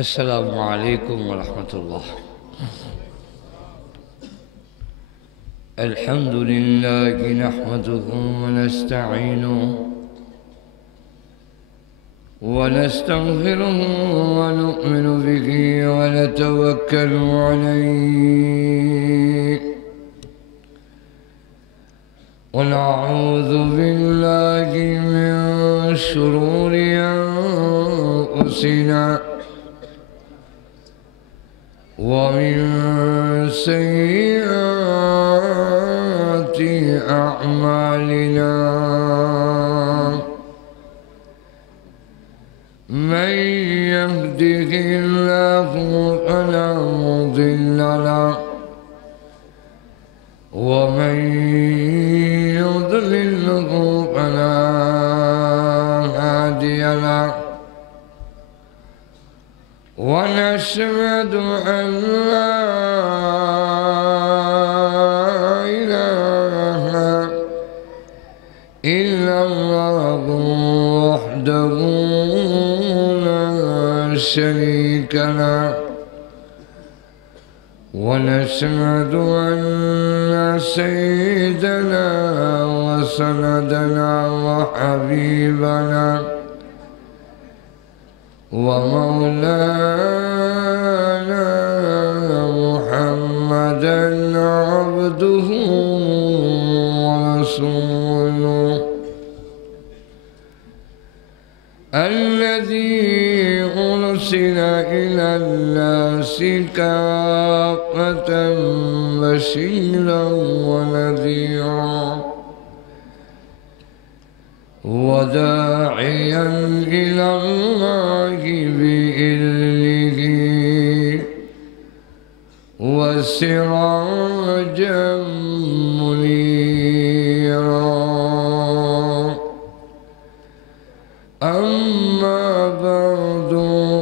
السلام عليكم ورحمة الله. الحمد لله نحمده ونستعينه ونستغفره ونؤمن به ونتوكل عليه ونعوذ بالله من شرور أنفسنا ومن سيئات أعمالنا من يهده الله فلا مضل له ومن يضلله فلا هادي له ونشهد أن لا إله إلا الله وحده لا شريك له ونشهد أن سيدنا وسندنا وحبيبنا ومولانا محمدا عبده ورسوله الذي أرسل إلى الناس كافة بشيرا ونذيرا وداعيا إلى الله بإذنه وسراجا منيرا. أما بعد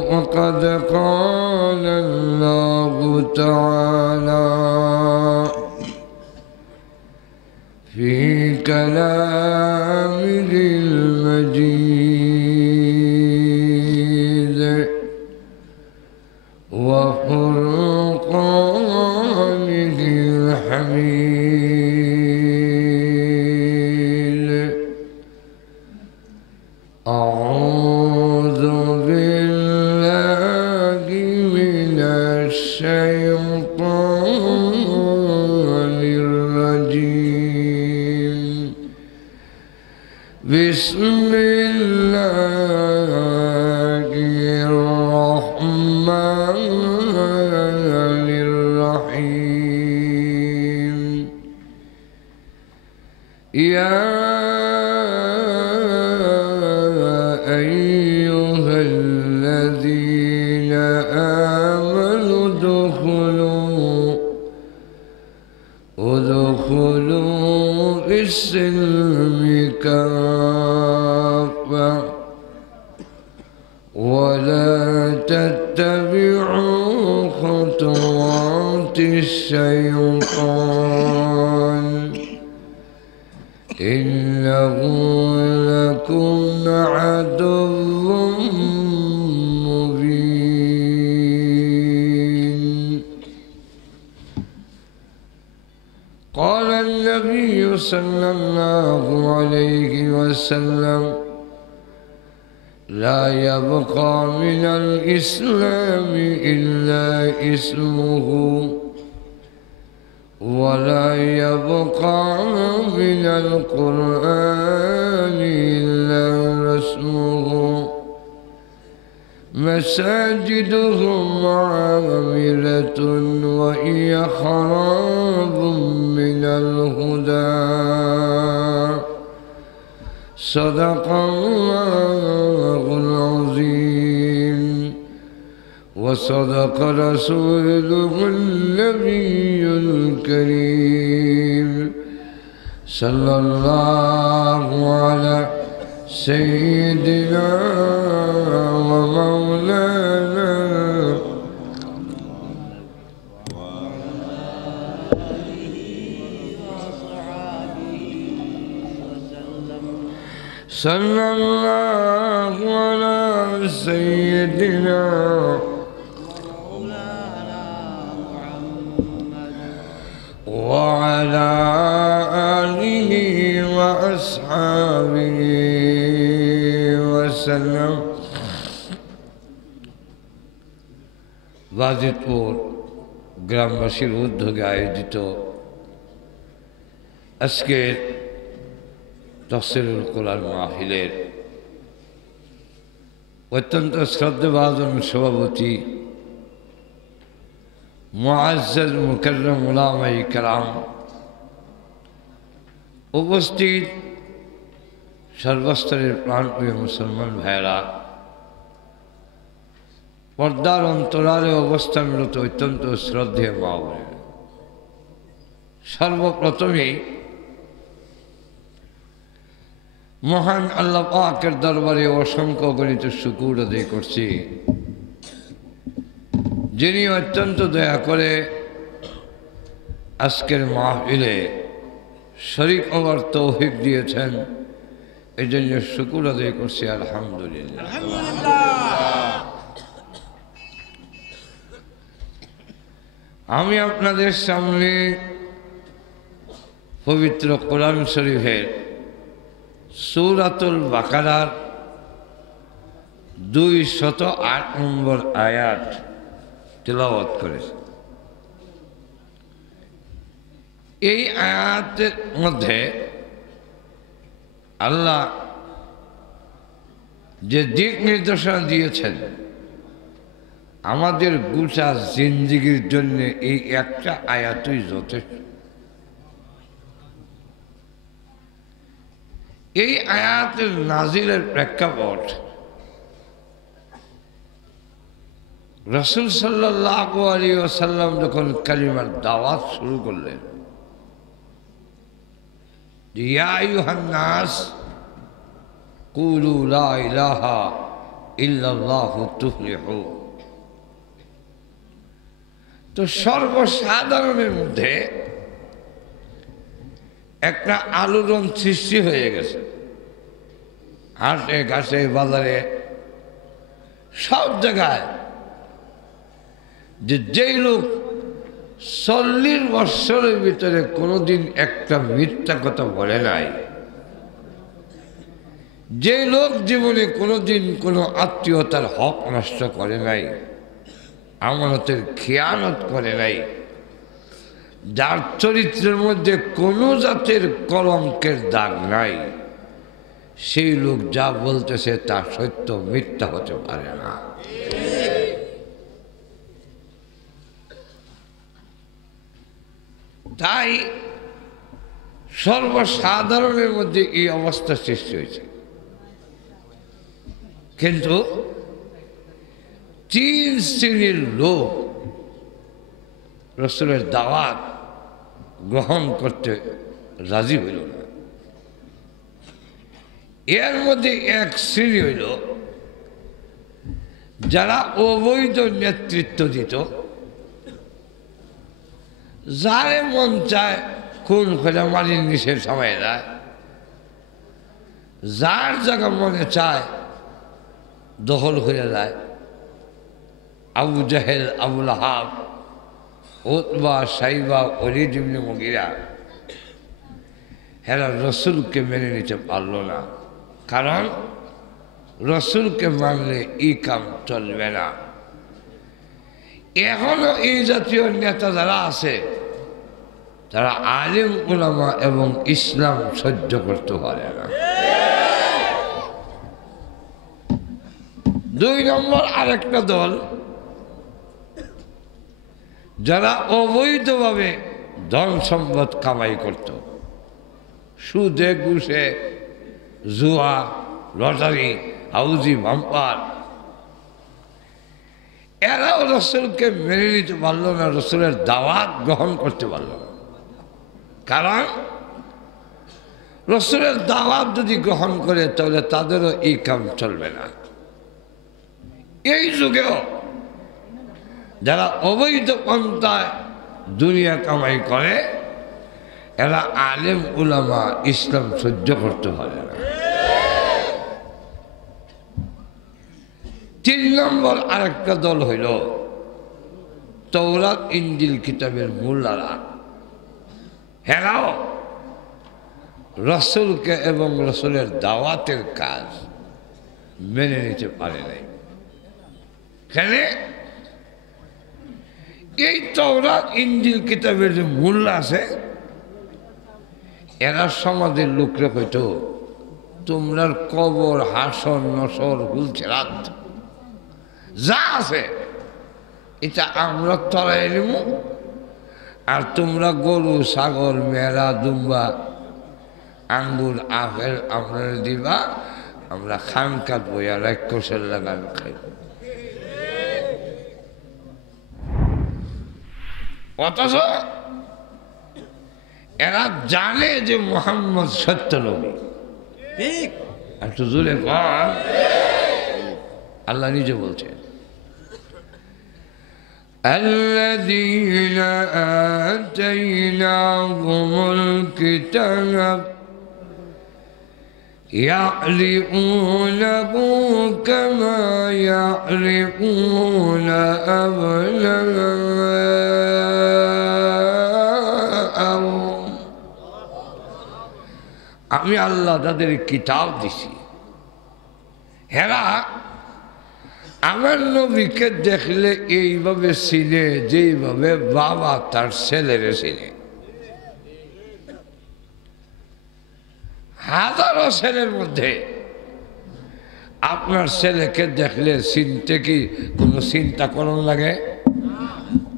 فقد قال الله تعالى في كلامه المجيد وفرقانه الحميد. أعوذ بالله من الشيطان الرجيم. بسم الله الرحمن الرحيم. يا أيها الذين آمنوا ادخلوا في السلم كافة ولا تتبعوا خطوات الشيطان إنه لكم عدو مبين. قال النبي صلى الله عليه وسلم لا يبقى من الإسلام إلا اسمه ولا يبقى من القرآن إلا رسمه مساجدهم عامرة وهي خراب من الهدى. صدق الله العظيم وصدق رسوله النبي الكريم صلى الله على سيدنا ومولانا صلى الله على سيدنا বাজিতপুর গ্রামবাসীর উদ্যোগে আয়োজিত আজকের তাফসীরুল কোরআন মাহফিলের অত্যন্ত শ্রদ্ধাভাজন সভাপতি মুআজ্জাজ মুকাররম উলামায়ে কেরাম, উপস্থিত সর্বস্তরের প্রাণপ্রিয় মুসলমান ভাইয়েরা, পর্দার অন্তরালে অবস্থানরত অত্যন্ত শ্রদ্ধেয় মা বোনেরা, সর্বপ্রথমেই মহান আল্লাহ পাকের দরবারে অসংখ্য গণিত শুকর আদায় করছি, যিনি অত্যন্ত দয়া করে আজকের মাহফিলে শরীক হওয়ার তৌফিক দিয়েছেন। এই জন্য শুকর আদায় করছি আলহামদুলিল্লাহ। আমি আপনাদের সামনে পবিত্র কোরআন শরীফের সূরাতুল বাকারার 208 নম্বর আয়াত তিলাওয়াত করেছি। এই আয়াতের মধ্যে আল্লাহ যে দিক নির্দেশনা দিয়েছেন আমাদের গোটা জিন্দেগির জন্য, এই একটা আয়াতই যথেষ্ট। এই আয়াতের নাজিলের প্রেক্ষাপট রাসূল সাল্লাল্লাহু আলাইহি ওয়াসাল্লাম যখন কালিমার দাওয়াত শুরু করলেন, ইয়া আইয়ুহান নাস কুলু লা ইলাহা ইল্লাল্লাহু তুফলিহু, তো সর্বসাধারণের মধ্যে একটা আলোড়ন সৃষ্টি হয়ে গেছে। হাটে ঘাটে বাজারে সব জায়গায় যেই লোক 40 বৎসরের ভিতরে কোনোদিন একটা মিথ্যা কথা বলে নাই, যে লোক জীবনে কোনোদিন কোনো আত্মীয়তার হক নষ্ট করে নাই, আমানতের খেয়ানত করে নাই, যার চরিত্রের মধ্যে কোনো জাতের কলঙ্কের দাগ নাই, সেই লোক যা বলতেছে তা সত্য, মিথ্যা হতে পারে না। তাই সর্বসাধারণের মধ্যে এই অবস্থা সৃষ্টি হয়েছে। কিন্তু 3 শ্রেণীর লোক রাসূলের দাওয়াত গ্রহণ করতে রাজি হইল না। এর মধ্যে এক শ্রেণী হইল যারা অবৈধ নেতৃত্ব দিত, যারে মন চায় খুন করে মারির নিষের সময় যায়, যার জায়গা মনে চায় দখল হয়ে যায়। আবু জাহেল, আবু লাহাব, উতবা, সাইবা, ওলীদ ইবনে মুগীরা, এরা রসুলকে মেনে নিতে পারল না। কারণ রসুলকে মানলে এই কাম চলবে না। এখনো এই জাতীয় নেতা যারা আছে তারা আলিম উলামা এবং ইসলাম সহ্য করতে পারে না। 2 নম্বর আরেকটা দল যারা অবৈধভাবে ধন সম্পদ কামাই করত, সুদে ঘুষে, জুয়া, লটারি, হাউজি, বাম্পার, এরাও রসুলকে মেনে নিতে পারল না, রসুলের দাওয়াত গ্রহণ করতে পারল না। কারণ রসুলের দাওয়াত যদি গ্রহণ করে তাহলে তাদেরও এই কাম চলবে না। এই যুগেও যারা অবৈধ পন্থায় দুনিয়া কামাই করে এরা আলেম উলামা ইসলাম সহ্য করতে পারে না। 3 নম্বর আরেকটা দল হইল তওরাত ইনজিল কিতাবের মোল্লারা। হেরাও রসুলকে এবং রসুলের দাওয়াতের কাজ মেনে নিতে পারে নাই। কেন? এই তাওরাত ইনজিল কিতাবের যে মূল্য আছে, এরা সমাজের লোকরা হয়তো তোমরার কবর, হাসর, নসর, হুলছেরাত যা আছে এটা আমরা তরাই নিব, আর তোমরা গরু, ছাগল, মেরা, দুম্বা, আঙ্গুর, আপেল আমরা দিবা, আমরা খান কাটবো, আর এক কোষের লাগান খাইব। অথচ এরা জানে যে মুহাম্মদ সত্য নবী। ঠিক, একটু জোরে বল। আল্লাহ নিজে বলছেন, الذين آتيناهم الكتاب يعرفونه كما يعرفون أبناءهم। আমি আল্লাহ তাদের কিতাব দিছি, হেরা আমার নবীকে দেখলে এইভাবে চিনে যেইভাবে বাবা তার ছেলেরে চিনে। হাজারো ছেলের মধ্যে আপনার ছেলেকে দেখলে চিনতে কি কোনো চিন্তা করণ লাগে?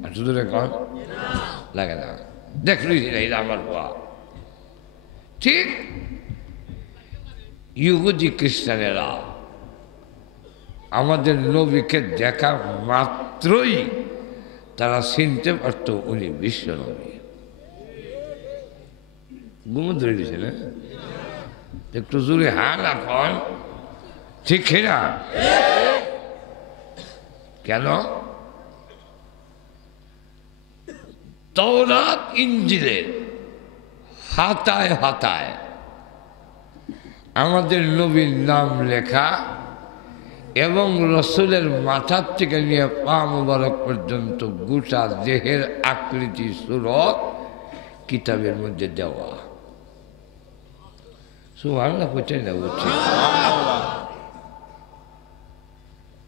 একটু দূরে কন, লাগে না, দেখলই এটা আমার বাবা। ঠিক ইহুদি খ্রিস্টানেরা আমাদের নবীকে দেখা মাত্রই তারা চিনতে পারত উনি বিশ্ব নবী। ঘুমো ধরে দিছে না? একটু জোরে হ্যাঁ না কন, ঠিক না? কেন? তাওরাত ইনজিলের হাতায় হাতায় আমাদের নবীর নাম লেখা এবং রসুলের মাথার থেকে নিয়ে পা মুবারক পর্যন্ত গোটা দেহের আকৃতি, সুরত কিতাবের মধ্যে দেওয়া। সুবহানাল্লাহ, কোথায় না বলছি,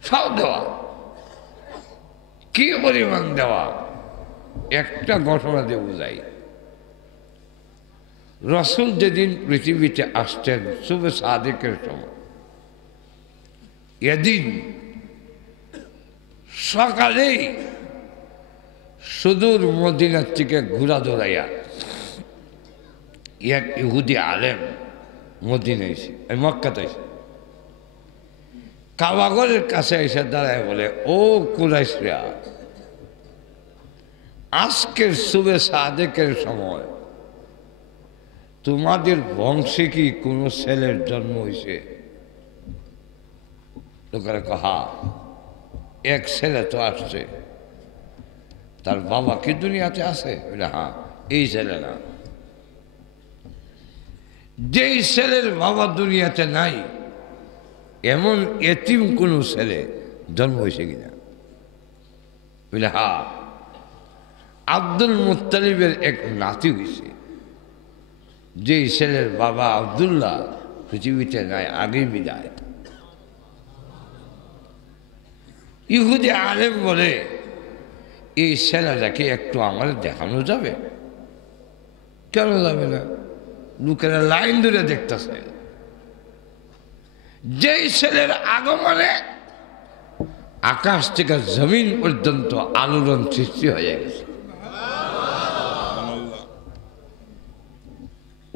সব দেওয়া। কি পরিমাণ দেওয়া, একটা ঘটনা দিয়ে বোঝাই। রসুল যেদিন পৃথিবীতে আসতেন শুভে সাদেকের সময়, এদিন সকালেই সুদূর মদিনার থেকে ঘোরা দৌড়াইয়া এক ইহুদি আলেম মদিনা এসে, মক্কাতে এসে কাবাগরের কাছে এসে দাঁড়ায় বলে, ও কুরাইশরা, আজকের শুভে সাদেকের সময় তোমাদের বংশে কি কোনো ছেলের জন্ম হয়েছে? লোকেরা কহা, এক ছেলে তো আসছে, তার বাবা কি দুনিয়াতে আছে? হ্যাঁ, এই ছেলে না। যেই ছেলের বাবা দুনিয়াতে নাই এমন এতিম কোনো ছেলে জন্ম হয়েছে কিনা? বলে হ্যাঁ, আব্দুল মুত্তালিবের এক নাতি হয়েছে, যেই ছেলের বাবা আব্দুল্লাহ পৃথিবীতে নাই, আগেই বিদায়। ইহুদি আলেম বলে, এই ছেলেটাকে একটু আমার দেখানো যাবে? কেন যাবে না? লোকেরা লাইন ধরে দেখতেছে। যেই ছেলের আগমনে আকাশ থেকে জমিন পর্যন্ত আলোড়ন সৃষ্টি হয়ে গেছে।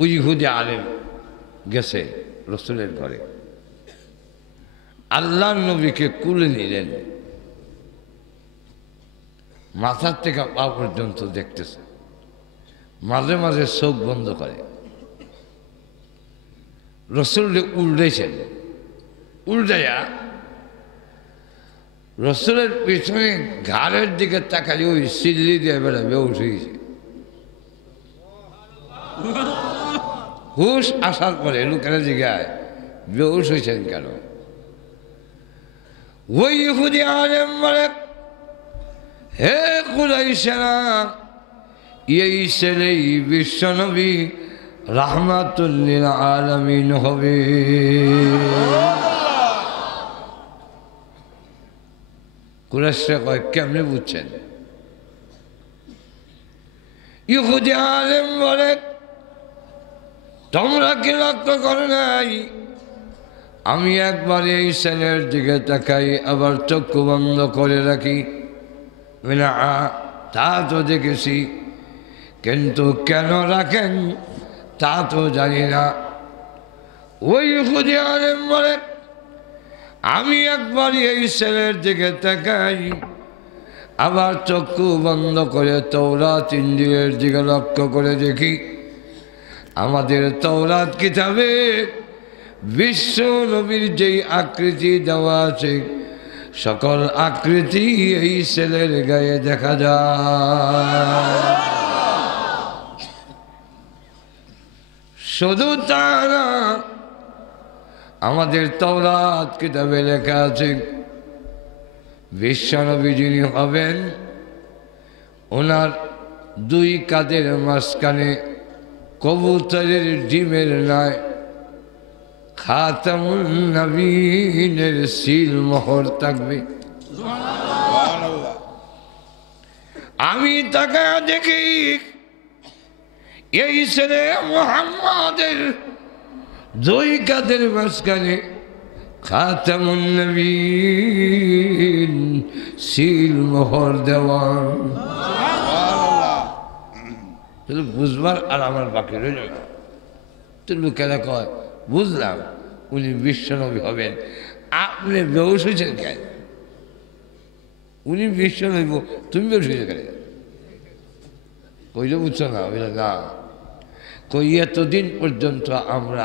ওই ইহুদি আলেম গেছে রসুলের ঘরে, আল্লাহ নবীকে কুলে নিলেন, মাথার থেকে পা পর্যন্ত দেখতেছে, মাঝে মাঝে চোখ বন্ধ করে। রসুলকে উল্টেছেন, উল্টাইয়া রসুলের পিছনে ঘাড়ের দিকে তাকাই ওই সিল্লি দিয়ে বেড়া বেউস হয়েছে। হুশ আসার পরে লোকেরা জিজ্ঞায়, বেউস হয়েছেন কেন? ওই ইহুদি আলেম বলে, হে কুরাইশেরা, এই ছেলেই বিশ্বনবী রাহমাতুল লিল আলামিন হবে। কুরাইশরা কয়, কেমনে বুঝছেন? ইহুদি আলেম বলে, তোমরা কি লক্ষ্য করো নাই আমি একবার এই ছেলের দিকে তাকাই আবার চক্ষু বন্ধ করে রাখি? না, তা তো দেখেছি, কিন্তু কেন রাখেন তা তো জানি না। ওই ইহুদি আলেম বলে, আমি একবার এই ছেলের দিকে তাকাই আবার চক্ষু বন্ধ করে তওরাত ইনজিলের দিকে লক্ষ্য করে দেখি, আমাদের তওরাত কিতাবে বিশ্ব নবীর যেই আকৃতি দেওয়া আছে সকল আকৃতি এই ছেলের গায়ে দেখা যায়। শুধু তা না, আমাদের তওরাত কিতাবে লেখা আছে বিশ্বনবী যিনি হবেন ওনার দুই কাঁধের মাঝখানে কবুতরের ডিমের নয় খাতামুন নবীনের সিল মোহর থাকবে। আমি তাকে দেখি এই ছেলে মুহাম্মাদের দুই কাঁধের মাঝখানে খাতামুন নবীন সিল মোহর দেওয়া। বুঝবার আর আমার বাকি রইল না। তো লোকেরা কয় বুঝলাম উনি বিশ্বনবী হবেন, আপনি বেহুশ হয়েছেন কেন? উনি বিশ্বনবী, তুমি বেহুশ হয়েছে কেন? কইলে বুঝছো না? বুঝলে না, কই এতদিন পর্যন্ত আমরা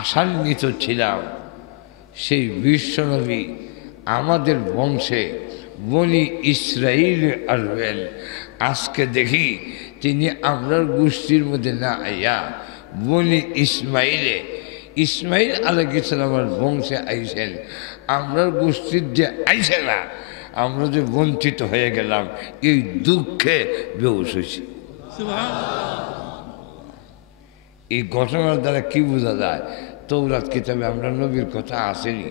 আশান্বিত ছিলাম সেই বিশ্বনবী আমাদের বংশে বনি ইসরাইল আসবেন। আজকে দেখি তিনি আমরার গোষ্ঠীর মধ্যে না আইয়া বনি ইসমাইল আলাইহিস সালামের বংশে আইছেন। আমরার গোষ্ঠীর যে আইছে না, আমরা যে বঞ্চিত হয়ে গেলাম এই দুঃখে বেহুশ হয়েছি। এই ঘটনার দ্বারা কি বোঝা যায়? তওরাত কিতাবে আমরা নবীর কথা আসেনি।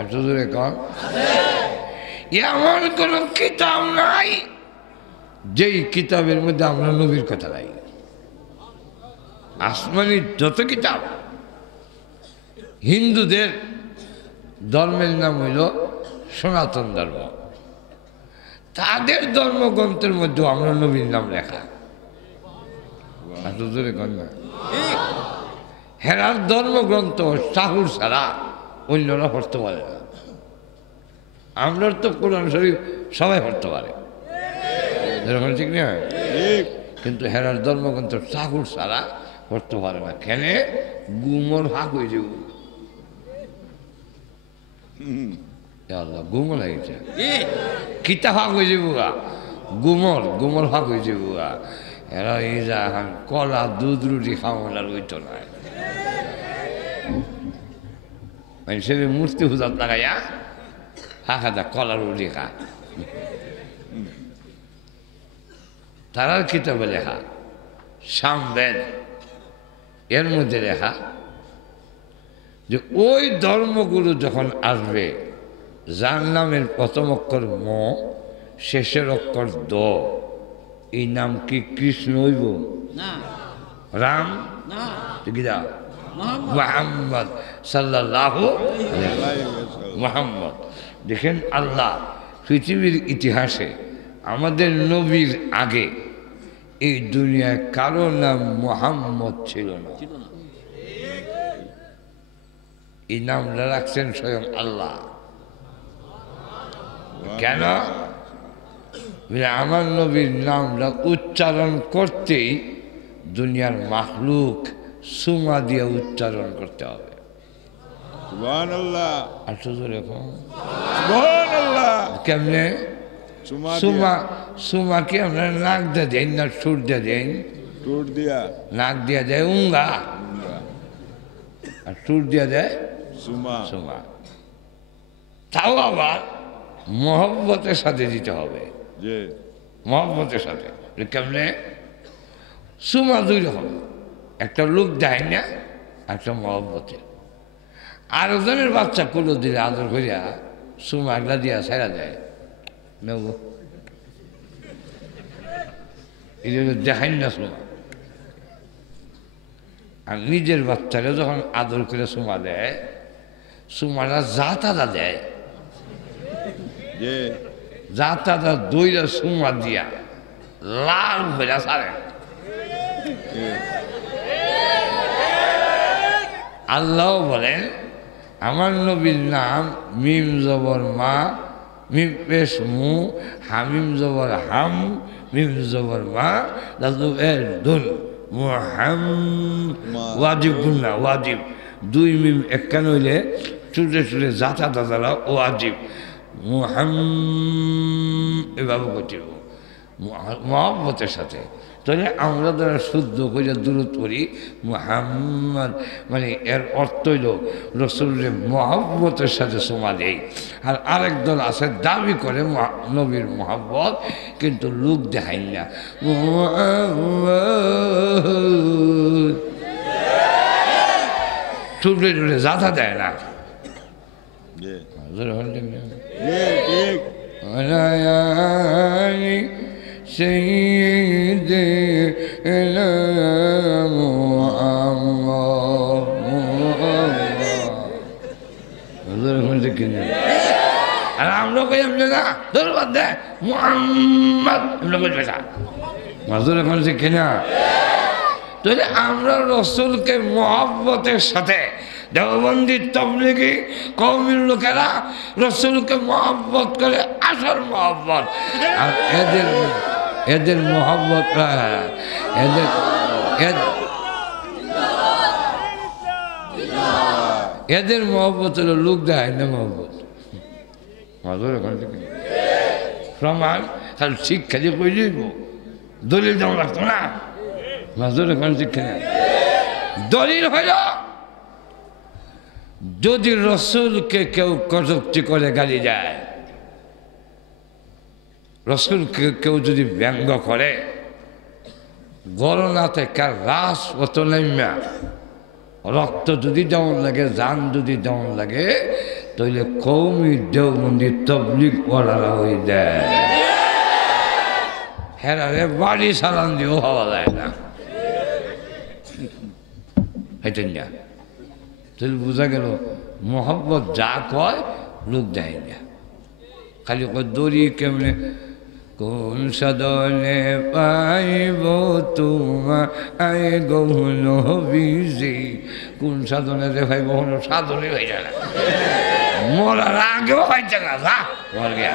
আপনাদের এখন এমন কোন কিতাব নাই যেই কিতাবের মধ্যে আমরা নবীর কথা নাই। আসমানি যত কিতাব, হিন্দুদের ধর্মের নাম হইল সনাতন ধর্ম, তাদের ধর্মগ্রন্থের মধ্যে আমরা নবীর নাম লেখা। হেরার ধর্মগ্রন্থ সাহুর ছাড়া অন্যরা পড়তে পারে না। আমরা তো কোরআন শরীফ সবাই পড়তে পারে, ঠিক না? কিন্তু হেরার ধর্মগ্রন্থ সাহুর ছাড়া পড়তে পারে না। কেন? গুমর ভাগ হয়ে যাব। গুমর লাগিয়েছে, কিতা ভাগ হয়ে যাব, গুমর ভাগ হয়ে যাব। এরা এই যা কলা দুধ রুটি খাওয়ান আর ওইতো নয়, মানুষের মূর্তি হুজাত লাগাইয়া খা কলা রুটি খা। তারার কিতাবে লেখা সামবেদ, এর মধ্যে লেখা যে ওই ধর্মগুলো যখন আসবে, যার নামের প্রথম অক্ষর ম, শেষের অক্ষর দ, এই নাম কি কৃষ্ণ হইব? রাম? মুহাম্মদ সাল্লাল্লাহু মুহাম্মদ। দেখেন, আল্লাহ পৃথিবীর ইতিহাসে আমাদের নবীর আগে এই দুনিয়ায় কারো নাম মুহাম্মদ ছিল না। এই নামটা রাখছেন স্বয়ং আল্লাহ। কেন? আমার নবীর নামটা উচ্চারণ করতেই দুনিয়ার মাখলুক সুমা দিয়ে উচ্চারণ করতে হবে। কেমনে সুমা কি আমরা নাক দিয়ে দেন না সুর দিয়ে দেন? নাক দিয়ে দেয় উঙ্গা, আর সুর দিয়ে দেয় সুমা। তাও আবার মহব্বতের সাথে দিতে হবে, মহব্বতের সাথে। কেমনে? সুমা দুই রকম, একটা লোক দেয় না, একটা মহব্বতে। আর ওজনের বাচ্চা কুলো দিলে আদর করিয়া সুমা এগুলা দিয়া ছেড়া দেয়, নেব এই জন্য দেখাই না সুমা। আর নিজের বাচ্চারা যখন আদর করে সুমা দেয়, সুমারা যা তাদা দেয়, যা তাদা দইরা সুমা দিয়া লাল হইয়া সারে। আল্লাহ বলেন আমার নবীর নাম মিম জবর মা, মিম পেশ মু, হামিম জবর হাম, মিম জবর মা, দাদু এর দুল মুহাম, ওয়াজিব গুন্না ওয়াজিব, দুই মিম একখান হইলে চুটে চুটে যাতা দাদারা ওয়াজিব মুহাম এভাবে করছিল মহব্বতের সাথে। তাহলে আমরা যারা শুদ্ধ করে দূরত করি মুহাম্মদ, মানে এর অর্থ হইল রসুলের মহব্বতের সাথে সোমা দেই। আর আরেক দল আছে দাবি করে নবীর মহব্বত, কিন্তু লোক দেখাই না, টুটে টুটে যাতা দেয় না। سيدنا محمد আর আমরা কই এমনি না ধন্যবাদ দে মুহাম্মদ এমনি কই বেটা মাজুর এখন শিখি না। তাহলে আমরা রসুলকে মহব্বতের সাথে, দেওবন্দি তবলিগি কওমির লোকেরা রসুলকে মহব্বত করে, আসল মহব্বত। আর এদের মহব্বত এদের মহব্বত হলো লোক দেয় না মহব্বত। প্রমাণ খালি শিক্ষা দিয়ে কই দিব, দলিল দেওয়া লাগতো না। মাজুর এখন শিক্ষা দলিল হইল যদি রসুলকে কেউ কটূক্তি করে গালি যায়, রসুলকে কেউ যদি ব্যঙ্গ করে, গণনাতে কার রাস কত নাইমা রক্ত যদি দেওয়ান লাগে, জান যদি দেওয়ান লাগে, তাহলে কওমি দেওবন্দি তবলিগ ওয়ালারা হয়ে দেয়। হেরারে বাড়ি সালান দিয়েও হওয়া যায় না, হেঁটেন না। তাহলে বোঝা গেল মোহাম্মত যা কয় লোক দেয় না, খালি কয় দড়ি কেমনে কোন সাধনে পাইব তোমায় গহন বিজি, কোন সাধনে রে ভাই কখনো সাধনে হয়ে যায় না, মরার আগেও হয়েছে না, যা মর গিয়া।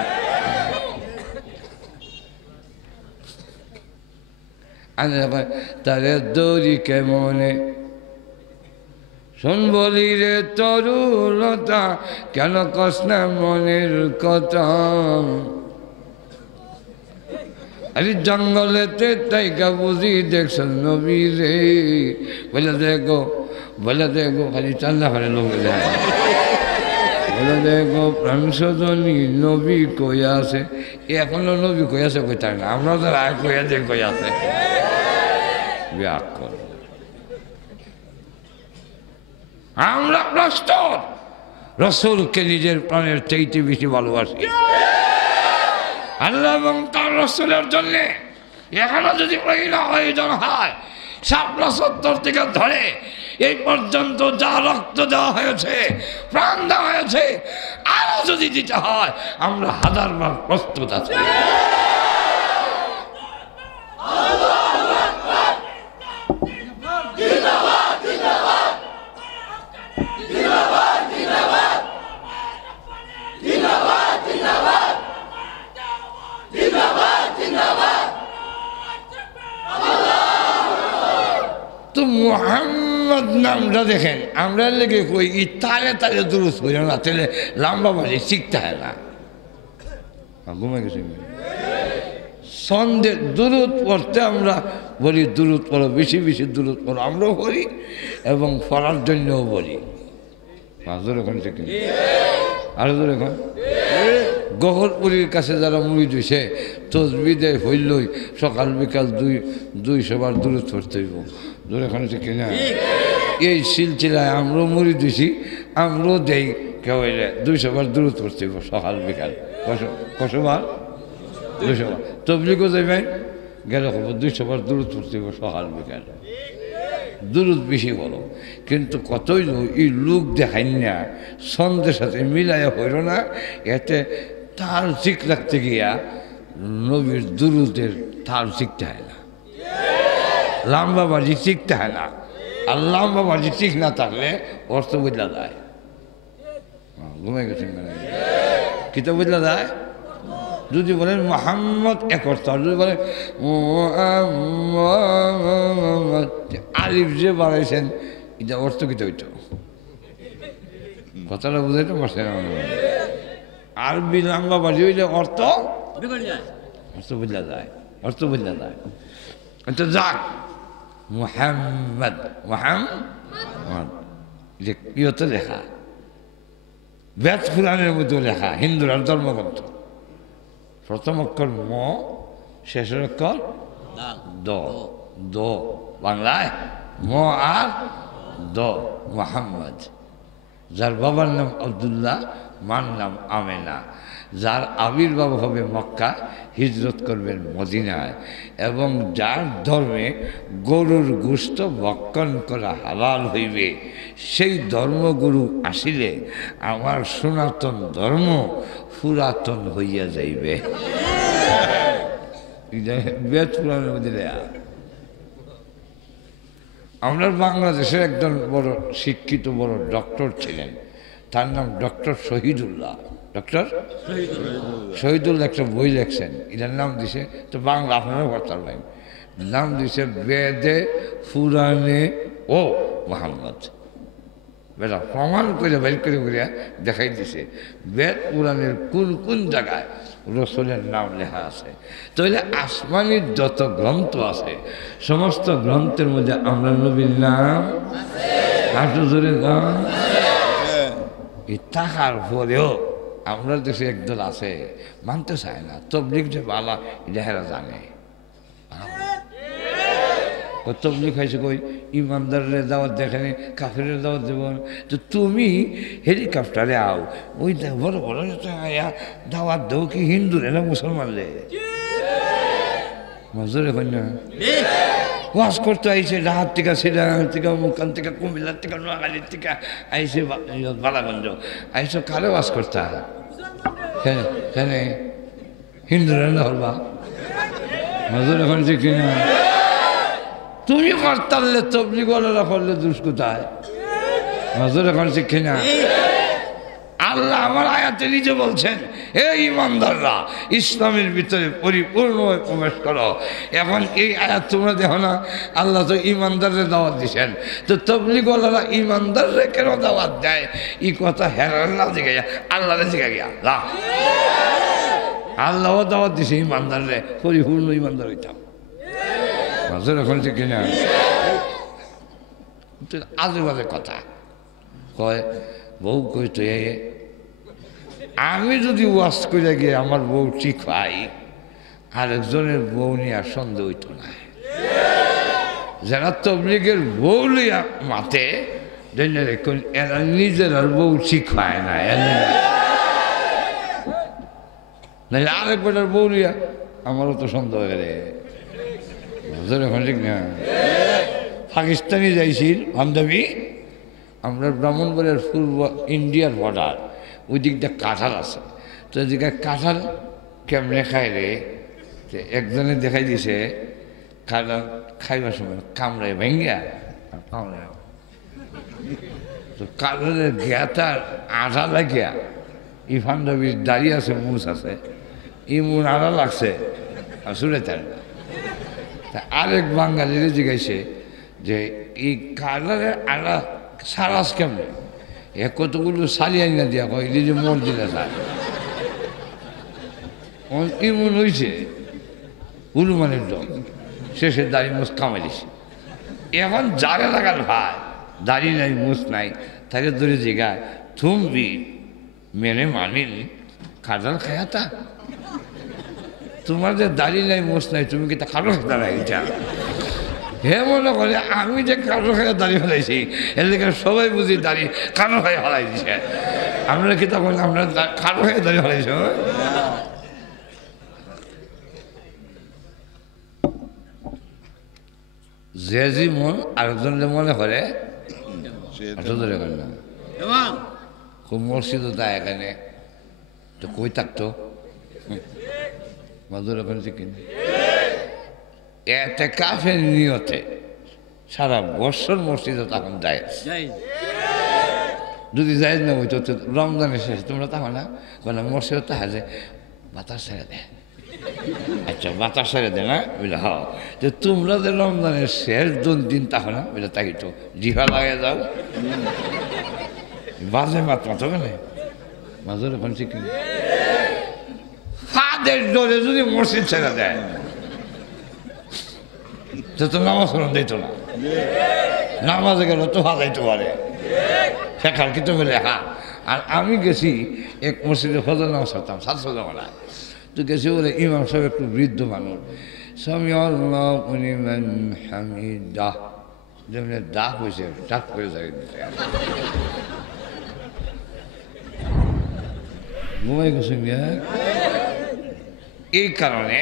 তারে দড়ি কেমনে শোন বলি রে তরুলতা, কেন কস না মনের কথা, আরে জঙ্গলেতে তাইকা বুঝি দেখছ নবী রে, বলে দেখো খালি চান্না করে লোক যায়, বলে দেখো প্রাংশনী নবী কই আছে, এখনো নবী কই আছে কই তার না, আমরা তো রায় কইয়া যে কই আছে ব্যাক। আমরা প্রস্তুত রসুলকে নিজের প্রাণের চাইতে বেশি ভালোবাসি, আল্লাহ এবং তার রসুলের জন্যে এখনো যদি মহিলা আয়োজন হয়, ৭৭ থেকে ধরে এই পর্যন্ত যা রক্ত দেওয়া হয়েছে, প্রাণ দেওয়া হয়েছে, আরো যদি দিতে হয় আমরা ১০০০ বার প্রস্তুত আছি। তো মুহাম্মদ নামটা দেখেন, আমরা লেগে কই তালে তালে দুরুদ করি না, তাহলে লম্বা বাড়ি শিখতে হয় না। ঘুমে গেছি সন্ধ্যে দুরুদ পড়তে আমরা বলি, দুরুদ পড়ো, বেশি বেশি দুরুদ পড়ো, আমরাও পড়ি এবং পড়ার জন্যও বলি। এখন শিখি আরো দূর এখন গহরপুরীর কাছে যারা মুড়ি দিছে তসবি দেয় হইলই সকাল বিকাল ২০০ বার দূরে পড়তে হইব, দূরে এখানে শিখি না। এই সিলসিলায় আমরাও মুড়ি দিছি, আমরাও দেই কেউ হইলে ২০০ বার দূরে পড়তে হইব সকাল বিকাল, কশো বার ২০০ বার। তবলিগও যাইবেন গেলে খবর 200 বার দূরত পড়তে হবে সকাল বিকাল, দূরত বেশি বলো। কিন্তু কতই এই লোক দেখাই না ছন্দের সাথে মিলাইয়া হইল না, এতে তাল ঠিক রাখতে গিয়া নবীর দুরুদের তাল শিখতে হয় না, লম্বা বাজি শিখতে হয় না। আর লম্বা বাজি ঠিক না থাকলে অর্থ বুঝলা যায়। ঘুমে গেছেন মানে কি তো বুঝলা যায়? যদি বলেন মোহাম্মদ এক অর্থ, আর যদি বলেন আলিফ যে বাড়াইছেন এটা অর্থ কি তো হইত? কথাটা বুঝাইতে পারছেন? আরবি লম্বা বাজি হইলে অর্থ বুঝলা যায়, অর্থ বুঝলা যায়। এটা যাক মুহাম্মদ, মুহাম্মদ যে ইয়তে লেখা, বেদ পুরাণের মধ্যে লেখা, হিন্দুর ধর্মগ্রন্থ। প্রথম অক্ষর ম, শেষের অক্ষর দ, দ বাংলায় ম আর দ, মুহাম্মদ। যার বাবার নাম আব্দুল্লাহ, মার নাম আমেনা, যার আবির্ভাব হবে মক্কা, হিজরত করবেন মদিনায়, এবং যার ধর্মে গরুর গোশত ভক্ষণ করা হালাল হইবে, সেই ধর্মগুরু আসিলে আমার সনাতন ধর্ম পুরাতন হইয়া যাইবে। বেদ পুরাণের মধ্যে আমরা বাংলাদেশের একজন বড় শিক্ষিত বড় ডক্টর ছিলেন, তার নাম ডক্টর শহীদুল্লাহ। ডক্টর শহীদুল্লাহ একটা বই লেখছেন, এটার নাম দিছে, তো বাংলা আপনারাও পড়তে পারবেন, নাম দিছে বেদে পুরাণে ও মোহাম্মদ। বেটা প্রমাণ করে বের করে করে দেখাই দিছে বেদ পুরাণের কোন কোন জায়গায় রসুলের নাম লেখা আছে। তাহলে আসমানির যত গ্রন্থ আছে সমস্ত গ্রন্থের মধ্যে আমরা নবীর নাম হাঁটু ধরে নাম থাকার পরেও আমরা দেশে একদল আছে মানতে চায় না, তবলিগ যে বালা এটা হেরা জানে। তবলিগ খাইছে কই ইমানদারের দাওয়াত দেখেনি, কাফেরের দাওয়াত দেব। তো তুমি হেলিকপ্টারে আও, ওই বড় বড় দাওয়াত দেও কি হিন্দুরে না মুসলমানরে? মজুরে কই না ওয়াজ করতে আইছে, রাহাত থেকে শ্রীরাম থেকে মুখান থেকে কুমিল্লার থেকে নোয়াখালীর থেকে আইসে বালাগঞ্জ আইসো, কারে ওয়াজ করতে কেন হিন্দুরা না হলবা? মজুরে এখন ঠিক কিনা? তুমি করতারলে তবলিগরা করলে দুষ কোথায়? নজর এখন শিখে না। আল্লাহ আমার আয়াতে নিজে বলছেন, হে ইমানদাররা ইসলামের ভিতরে পরিপূর্ণভাবে প্রবেশ করো। এখন এই আয়াত তোমরা দেখো না, আল্লাহ তো ইমানদারের দাওয়াত দিচ্ছেন, তো তবলিগওয়ালারা ইমানদাররে কেন দাওয়াত দেয়? এই কথা হেরান না দিকে আল্লাহরে দিকে গিয়া আল্লাহও দাওয়াত দিছে ইমানদাররে পরিপূর্ণ ইমানদার হইতাম। নজর এখন ঠিক কিনা? আজে বাজে কথা কয়, বউ কই তো আমি যদি ওয়াজ করে গিয়ে আমার বউ ঠিক হয়, আরেকজনের বউ নিয়ে সন্দেহ হইতো না। যারা তবলিগের বউ লিয়া মাতে এরা নিজের আর বউ ঠিক হয় না, নাহলে আরেক বেটার বউ লিয়া আমারও তো সন্দেহ হয়ে গেলে। এখন ঠিক না? পাকিস্তানি যাইছি বান্ধবী, আমরা ব্রাহ্মণবাড়িয়ার পূর্ব ইন্ডিয়ার বর্ডার, ওই দিকটা কাঁঠাল আছে, তো এদিকে কাঁঠাল কেমনে খায় রে? একজনে দেখাই দিছে কাঁঠাল খাইবার সময় কামড়ায় ভেঙ্গা কামড়ায়, তো কাঁঠালের ঘেতার আঠা লাগিয়া এই বান্ধবীর দাঁড়িয়ে আছে, মুছ আছে, এই মুন আড়া লাগছে আর সুরে তার। আরেক বাঙালির জিজ্ঞাসে যে এই কালারের আড়া সারাস কেমনে? কতগুলো সারি আইনা দিয়া কয় এই যে মোট দিলে সার ইমন হয়েছে হনুমানের দল, শেষে দাড়ি মুছ কামাই দিছে। এখন যারা লাগার ভাই দাড়ি নাই মুছ নাই, তাকে ধরে জিগায় তুমি মেনে মানিল কাঁঠাল খায়াতা, তোমার যে দাড়ি নাই মোষ নাই, তুমি কি তা কারো খেতে নাই? এটা হে মনে করে আমি যে কারো খেয়ে দাঁড়িয়ে ফেলাইছি, এর লেগে সবাই বুঝি দাঁড়িয়ে কারো খেয়ে ফেলাই দিছে। আপনারা কি তখন আমরা কারো খেয়ে দাঁড়িয়ে ফেলাইছ? যে জি মন আরেকজনকে মনে করে না খুব মসজিদ তা এখানে তো কই থাকতো মাদুর ওখানে কিনে এতে কাফের নিয়তে সারা বছর মসজিদে তখন যায় যদি যাই না ওই তো রমজানের শেষে তোমরা তাহলে না বলে মসজিদ তাহা যে বাতাস ছেড়ে দেয় আচ্ছা বাতাস ছেড়ে দেয় না বুঝলে হ তো তোমরা যে রমজানের শেষ 2 দিন তাহলে না বুঝলে তাই তো জিহা লাগিয়ে যাও বাজে মাত্রা তো কেন মাঝের ওখানে শিখি ফাদের ডরে যদি মসজিদ ছেড়ে দেয় তো তো নামাজ পড়ান দিত না নামাজে গেল তো হাজাইতে পারে শেখার কিন্তু বলে হ্যাঁ আর আমি গেছি এক মসজিদে ফজর নামাজ পড়তাম ছাত্র জমানায় তো গেছি বলে ইমাম সাহেব একটু বৃদ্ধ মানুষ সামি আল্লাহু লিমান হামিদাহ যেমন ডাক হয়েছে ডাক করে যায় ঘুমাই গেছে এই কারণে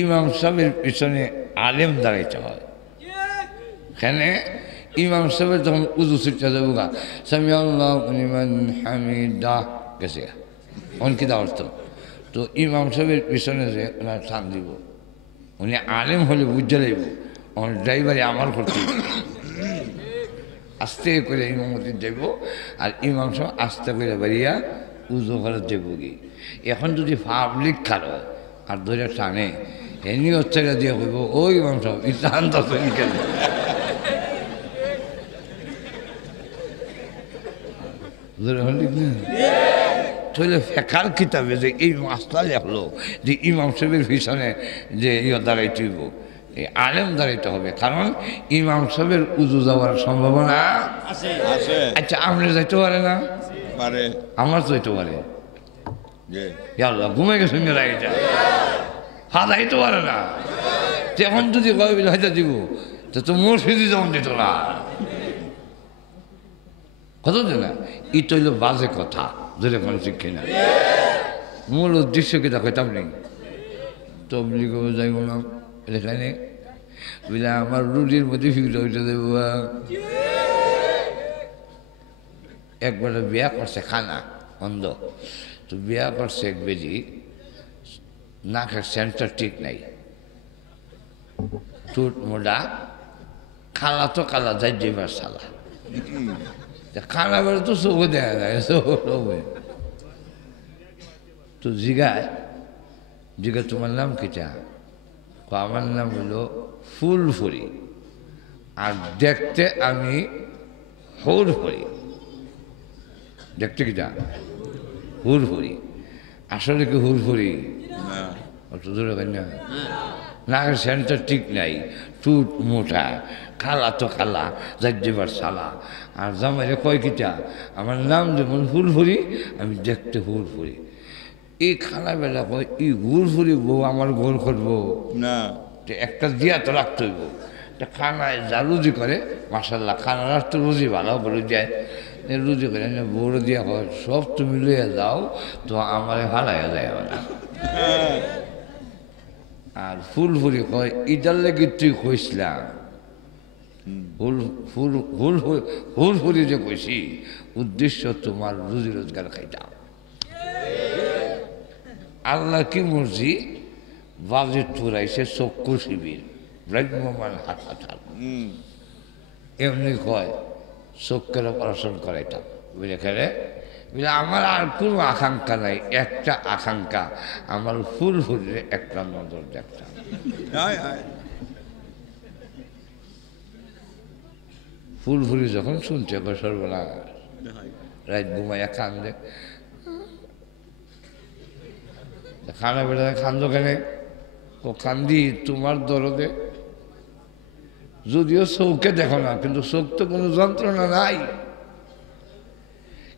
ইমাম সাহেবের পিছনে আলেম দাঁড়াইতে হয় এখানে ইমাম সাহেবের যখন উজু শিখতে যাবো গা সামি আল্লাহু লিমান হামিদাহ গেছে অনকি দাওয়াত তো ইমাম সাহেবের পিছনে যে ওনার টান দিব উনি আলেম হলে বুঝতে লাগব আমার ড্রাইভারে আমার করতে আস্তে করে ইমামতি দেব আর ইমাম সাহেব আস্তে করে বাড়িয়া উজু করে দেব কি এখন যদি পাবলিক খারো আর ধরে টানে এমনি হচ্ছে দিয়ে কইব ওই ইমাম সাহেব ইটান দশেন কেন তাহলে ফেকার কিতাবে যে এই মাসলা লেখলো যে ইমাম সাহেবের পিছনে যে দাঁড়াইতে হইব এই আলেম দাঁড়াইতে হবে কারণ ইমাম সাহেবের উজু যাওয়ার সম্ভাবনা আচ্ছা আপনি যাইতে পারে না আমার তো যাইতে পারে আল্লাহ ঘুমে গেছে রাইটা হাত আইতে পারে না এখন যদি কয়বিল হাইতে দিব তো মসজিদে যেমন দিত না কথা না এটা হইল বাজে কথা ধরে কোন শিক্ষে না মূল উদ্দেশ্য কি দেখাইতাম নেই তবলিগ যাইব না এখানে বুঝলে আমার রুটির মধ্যে ফিরে উঠে দেব একবারে বিয়া করছে খানা অন্ধ তো বিয়া করছে এক বেজি নাকের সেন্টার ঠিক নাই টুট মোডা খালা তো কালা যাই যেবার সালা খানা বেড়ে তো চোখে দেখা যায় চোখে তো জিগায় তোমার নাম কিটা আমার নাম হলো ফুলফুরি আর দেখতে আমি হুরফুরি দেখতে কিটা হুরফুরি আসলে কি হুরফুরি অত দূরে না নাকের সেন্টার ঠিক নাই টুট মোটা খালা তো খালা যাইবার সালা আর জামাইরে কয় কিটা আমার নাম যেমন ফুলফুরি আমি দেখতে ফুলফুরি এই খালা বেলা কয় এই ফুলফুরি বউ আমার গোল করবো না একটা দিয়া তো রাখতে হইব খানায় যা রুজি করে মাসাল্লাহ খানা রাখতে রুজি ভালো বলে যায় রুজি করে বউরে দিয়া হয় সব তুমি লইয়া যাও তো আমার হারাইয়া যায় না আর ফুলফুরি কয় ইটার লেগে তুই কইসলাম ফুলফুরি যে কইছি উদ্দেশ্য তোমার রুজি রোজগার খাইতাম আল্লাহ কি মর্জি বাজেট পুরাইছে চক্ষু শিবির ব্রাহ্মমান হাসপাতাল এমনি কয় চক্ষের অপারেশন করাইতাম বুঝলে খেলে বলে আমার আর কোনো আকাঙ্ক্ষা নাই একটা আকাঙ্ক্ষা আমার ফুলফুরির একটা নজর দেখতাম ফুলফুরি যখন শুনছে সর্বনা রাত ঘুমাইয়া কান্দে খানা বেড়া কান্দো কেন ও কান্দি তোমার দরদে যদিও চৌকে দেখো না কিন্তু চোখ তো কোনো যন্ত্রণা নাই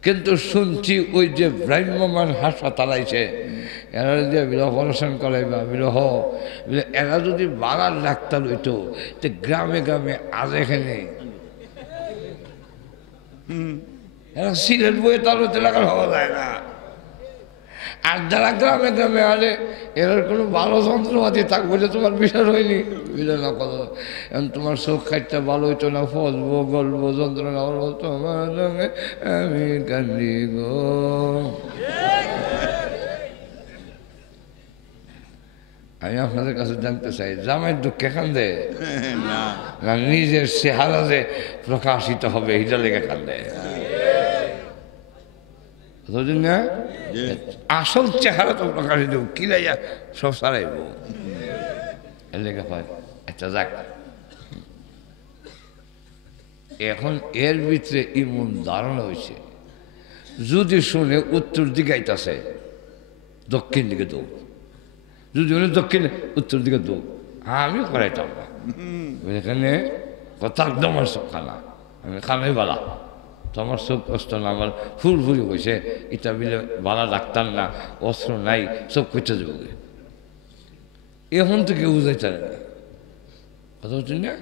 কিন্তু শুনছি ওই যে ভ্রাম্যমান হাসপাতাল আইছে এরা যদি অপারেশন করাইবা বিরহ এরা যদি বাড়ার ডাক্তার হইতো তো গ্রামে গ্রামে আজ এখানে এরা সিলেট বইয়ে তার হতে লাগার হওয়া যায় না আর যারা গ্রামে গ্রামে আলে এর কোনো ভালো যন্ত্রপাতি থাকবে যে তোমার বিচার হয়নি বুঝলে না কথা এখন তোমার চোখ খাইটা ভালো হইতো না ফসবো গল্প যন্ত্রণা হলো তোমার সঙ্গে আমি কান্দি গো। আমি আপনাদের কাছে জানতে চাই জামাইয়ের দুঃখে কান্দে না নিজের চেহারা যে প্রকাশিত হবে এটা লেগে কান্দে? না আসল চেহারা তো প্রকাশিত কিলাইয়া সব সারাইব এর লেগে হয় একটা যাক। এখন এর ভিতরে এমন ধারণা হয়েছে যদি শুনে উত্তর দিকে আইতাছে দক্ষিণ দিকে দৌড়, যদি উনি দক্ষিণে উত্তর দিকে দৌড়, আমি করাইতাম না এখানে কথা একদম আমার চোখ খানা আমি খানাই বালা তোমার চোখ কষ্ট না আমার ফুরফুরি হয়েছে এটা বিলে বালা ডাক্তার না অস্ত্র নাই চোখ খুঁজতে যাবে এখন তো কেউ বুঝাইতে না কথা হচ্ছে না।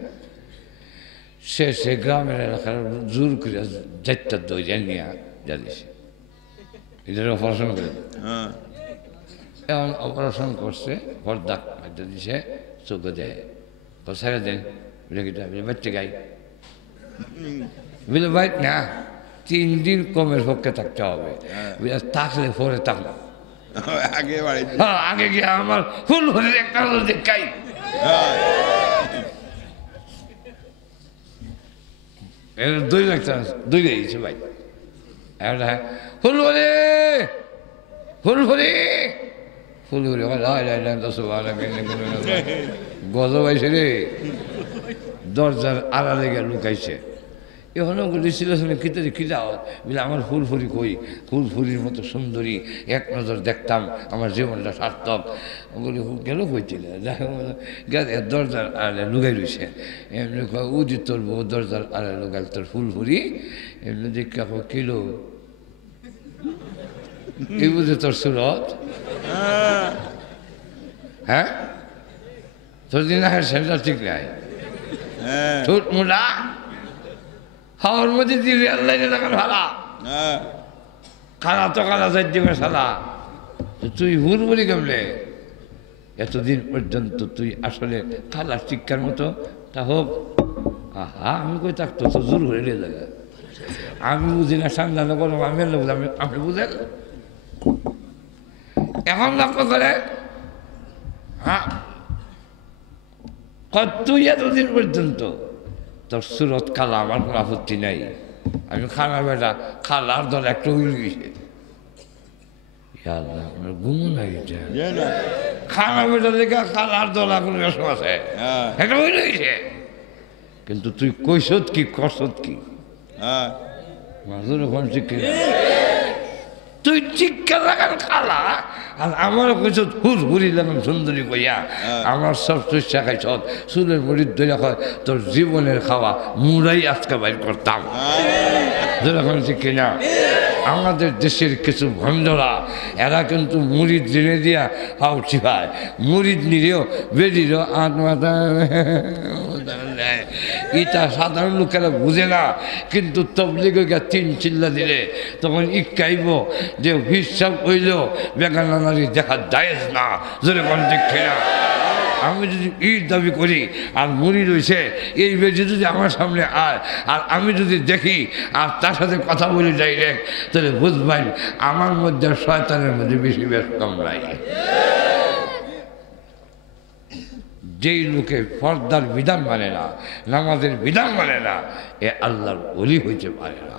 সে গ্রামের এলাকার জোর করে যাইতার দই নিয়ে জানিস এটার অপারেশন করে এখন অপারেশন করছে পর্দা এটা দিছে চোখে দেয় ছেড়ে দেন বাচ্চা গাই বুঝলে ভাই না 3 দিন কমের পক্ষে থাকতে হবে থাকলে পরে থাকলো আগে গিয়ে আমার ফুল হলে একটা দেখাই দুই লাগতে দুই গেছে ভাই ফুলভরি ফুলভরি ফুলভরি গজ পাইছে রে দরজার আড়ালে গিয়ে লুকাইছে এখনো ছিল খিতে খিদা বলে আমার ফুলফুরি কই ফুলফুরির মতো সুন্দরী এক নজর দেখতাম আমার জীবনটা সার্থক ওগুলি গেল কইছিল দরজার আড়ালে লুকাই রয়েছে এমনি উদি তোর বউ দরজার আড়ালে লুকাল তোর ফুলফুরি এমনি দেখে কিলো এই বুঝে তোর সুরত হ্যাঁ তোর দিন সেটা ঠিক নাই ঠোঁট মোটা হাওয়ার মধ্যে দিয়ে রেল লাইনে লাগার ভাড়া খালা তো খালা যাই দিবে সালা তুই হুর বলি কেমনে এতদিন পর্যন্ত তুই আসলে খালা শিক্ষার মতো তা হোক আহা আমি কই থাকতো তো জোর হয়ে নিয়ে জায়গা আমি বুঝি না সামনে করো আমি আপনি বুঝেন এখন লক্ষ্য করে হ্যাঁ তুই এতদিন পর্যন্ত তোর সুরত খালা আমার কোনো আপত্তি নাই আমি খানা বেটা খালার দল একটা উইল গেছে আপনার ঘুমো নাই খানা বেটা লেখা খালার দল এখন বেশ আছে একটা উইল গেছে কিন্তু তুই কইসত কি করসত কি মাজুর ওখান শিক্ষা তুই শিক্ষা লাগান খালা আর আমার কইস হুর হুরি লাগান সুন্দরী কইয়া আমার সব চুষা খাইছ চুলের মুড়ির ধরে হয় তোর জীবনের খাওয়া মুড়াই আজকে বাইর করতাম যেরকম শিখি না আমাদের দেশের কিছু ভণ্ডরা এরা কিন্তু মুড়িদ জেনে দিয়া হাও চিপায় মুড়িদ নিরেও বেরিয়েও আট মাথা এটা সাধারণ লোকেরা বুঝে না কিন্তু তবলিগে গিয়ে 3 চিল্লা দিলে তখন ইকাইব যে হিসাব হইল বেগানা নারী দেখা যায় না যেরকম দেখে না আমি যদি ঈদ দাবি করি আর মুড়ি রয়েছে এই বেশি যদি আমার সামনে আয় আর আমি যদি দেখি আর তার সাথে কথা বলি ডাইরেক্ট তাহলে বুঝবেন আমার মধ্যে শয়তানের মধ্যে বেশি বেশ কম নাই। যেই লোকে পর্দার বিধান মানে না নামাজের বিধান মানে না এ আল্লাহর ওলি হইতে পারে না।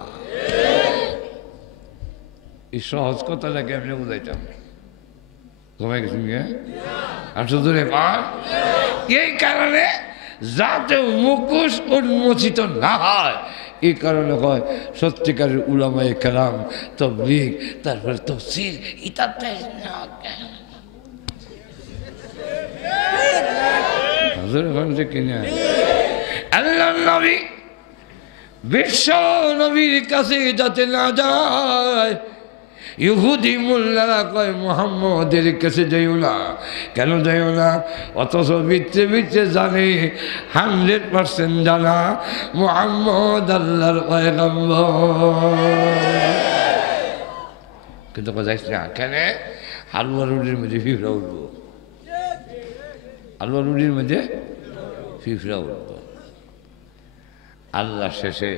এই সহজ কথাটাকে আমি বুঝাইতাম ঘুমাই গেছি আর শুধু রে এই কারণে যাতে মুখোশ উন্মোচিত না হয় এই কারণে হয় সত্যিকারের উলামায়ে কেরাম তাবলীগ তারপরে তাফসীর ইত্যাদি আল্লাহ নবী বিশ্ব নবীর কাছে যাতে না যায় ইহুদি মোল্লারা কয় মুহাম্মদের কাছে যাইও না কেন যাইও না অথচ ভিতরে ভিতরে জানে 100% জানা মুহাম্মদ আল্লাহর পয়গম্বর কিন্তু যাইস না কেন হালুয়া রুটির মধ্যে ফিফড়া উঠবো, হালুয়া রুটির মধ্যে ফিফড়া উঠবো। আল্লাহ শেষে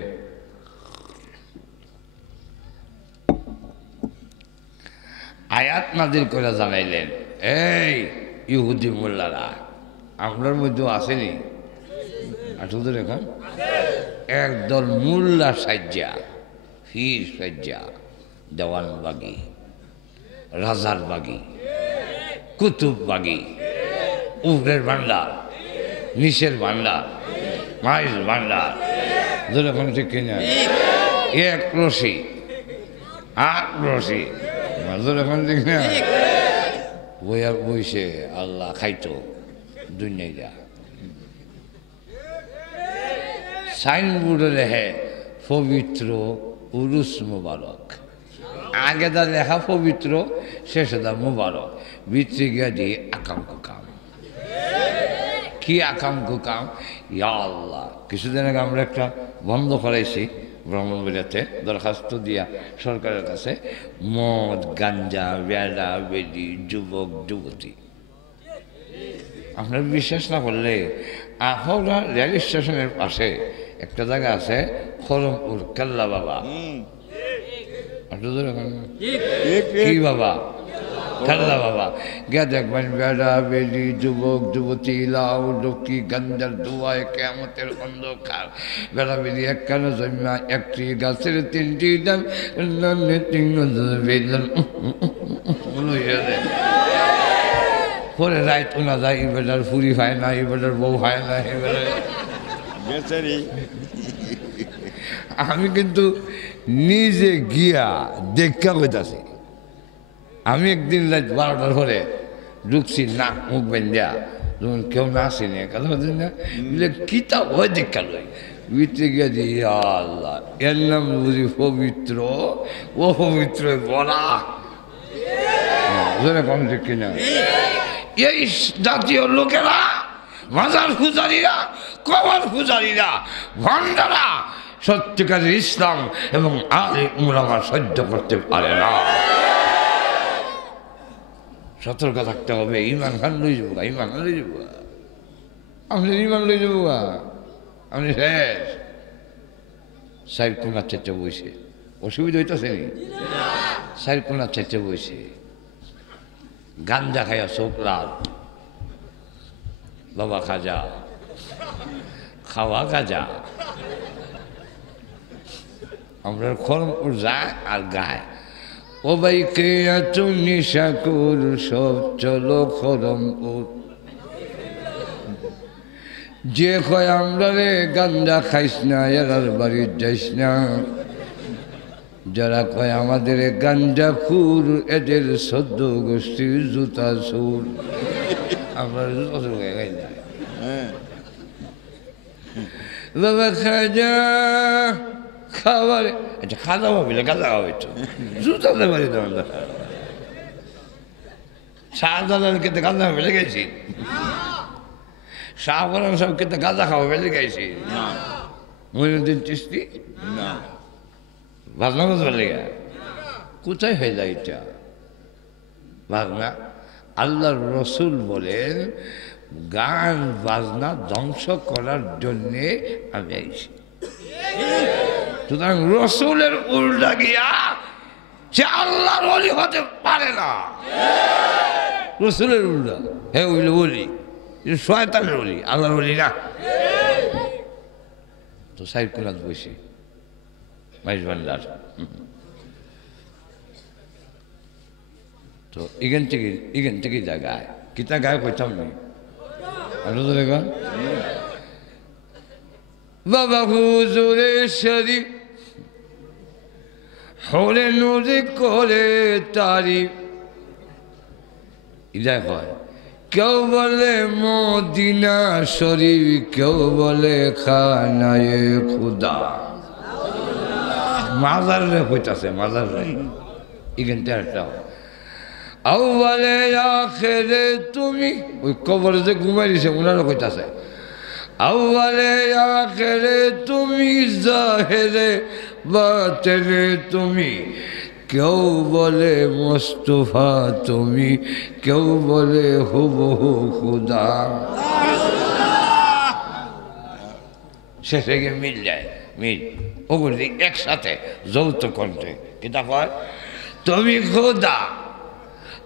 আয়াত নাজিল করে জানাইলেন, এই ইহুদি মোল্লারা, আপনার মধ্যেও আসেনি আসলে এখন একদল মোল্লা সাজ্জা, ফির সাজ্জা, দেওয়ান বাগি, রাজার বাগি, কুতুব বাগি, উপরের ভান্ডার, নিচের ভান্ডার, মাইজ ভান্ডার, যেরকম ঠিক কিনা এক রশি, আট রশি, যেরকম ঠিক না বইয়া বইছে আল্লাহ খাইতো দুনিয়া। সাইনবোর্ডে লেখে পবিত্র উরুস মুবারক, আগে দা লেখা পবিত্র, শেষে দা মুবারক, ভিতরে গিয়া দিয়ে আকাম কুকাম। কি আকাম কুকাম? ইয়া আল্লাহ, কিছুদিন আগে আমরা একটা বন্ধ করাইছি ব্রাহ্মণবাড়িয়াতে, দরখাস্ত দিয়া সরকারের কাছে, মদ, গাঞ্জা, বেড়া, বেডি, যুবক, যুবতী। আপনার বিশ্বাস না করলে আহরা রেল স্টেশনের পাশে একটা জায়গা আছে, খরমপুর কেল্লা বাবা। কি বাবা? কেল্লা বাবা। গিয়া দেখবেন বেড়া, বেডি, যুবক, যুবতী, লাউ, লক্ষ্মী, গাঞ্জার ধোঁয়ায় কেয়ামতের অন্ধকার। বেড়া বেডি এক কেন জন্মা, একটি গাছের তিনটি ডাল, পরে রাইত না যায়, এবেটার ফুরি খায় না, এবেটার বউ খায় না, এবেটার। আমি কিন্তু নিজে গিয়া দেখা কইতাছি। আমি একদিন রাত 12টার পরে ঢুকছি, নাক মুখ বেঁধা, যখন কেউ না আসেনি, কথা বলছেন না, কিতাব হয় দেখা লই, ভিতরে গিয়া দিই আল্লাহ, এর নাম বুঝি পবিত্র, ও পবিত্র বলা কম ঠিক কিনা। এই জাতীয় লোকেরা, মাজার পূজারীরা, কবর পূজারীরা, ভণ্ডারা সত্যিকারের ইসলাম এবং আলে উলামা সহ্য করতে পারে না। সতর্ক থাকতে হবে। ইমান খান লই যাবো, ইমান লই যাবো, আপনি ইমান লই যাবো, আপনি শেষ। সাইড কোনার চেটে বইছে, অসুবিধা হইতেছে নি? সাইড কোনার চেটে বইছে, গাঞ্জা খাইয়া চোখ লাল, বাবা খাজা, খাওয়া গাজা। আমরা খরমপুর যায় আর গায়, ও ভাই কে আছো নিশাকুর, সব চলো খরমপুর। যে কয় আমরা রে গাঞ্জা খাইস না, এরার বাড়ি যাইস না। যারা কয় আমাদের গাঞ্জা খুর, এদের সদ্য গোষ্ঠীর জুতা সুর। আমরা জুতা সুর খাই না। বাবা খাজা খাবার, আচ্ছা খাজা ভাবিলে গাঁজা খাওয়াই তো, জুতা দেবারি তোমার শাহজালাল কেতে গাঁজা ফেলে গেছি, শাহফরান সব কেতে গাঁজা খাওয়া ফেলে গেছি, মইনুদ্দিন চিশতি না ভাবনা বুঝবার লেগে কোথায় হয়ে যায় এটা ভাবনা। আল্লাহর রসুল বলেন, গান বাজনা ধ্বংস করার জন্যে আমি আইছি। সুতরাং রসুলের উল্টা গিয়া সে আল্লাহর ওলি হতে পারে না। রসুলের উল্টা হে ওইলে বলি, শয়তানের ওলি, আল্লাহর ওলি না। তো সাইড কোনাত বসে মাইজ ভান্ডার, তো এখান থেকে জায়গায় কিতা গায়ে কইতাম নি বাবা হুজুরে শরীফ হলে নুরে করে তারি। ইদায় হয় কেউ বলে মদিনা শরীফ, কেউ বলে খানায়ে খুদা। মাজার রে কইতাছে, মাজার রে এখানটা একটা আউয়ালে আখেরে তুমি, ওই কবর যে ঘুমাই দিছে ওনারা কইতাছে আউয়ালে আখেরে তুমি, জাহেরে বাতেনে তুমি, কেউ বলে মোস্তফা তুমি, কেউ বলে হুবহু খুদা। শেষে গিয়ে মিল যায়, মিল ওগুলি একসাথে যৌথ কণ্ঠে কিতা কয়, তুমি খোদা,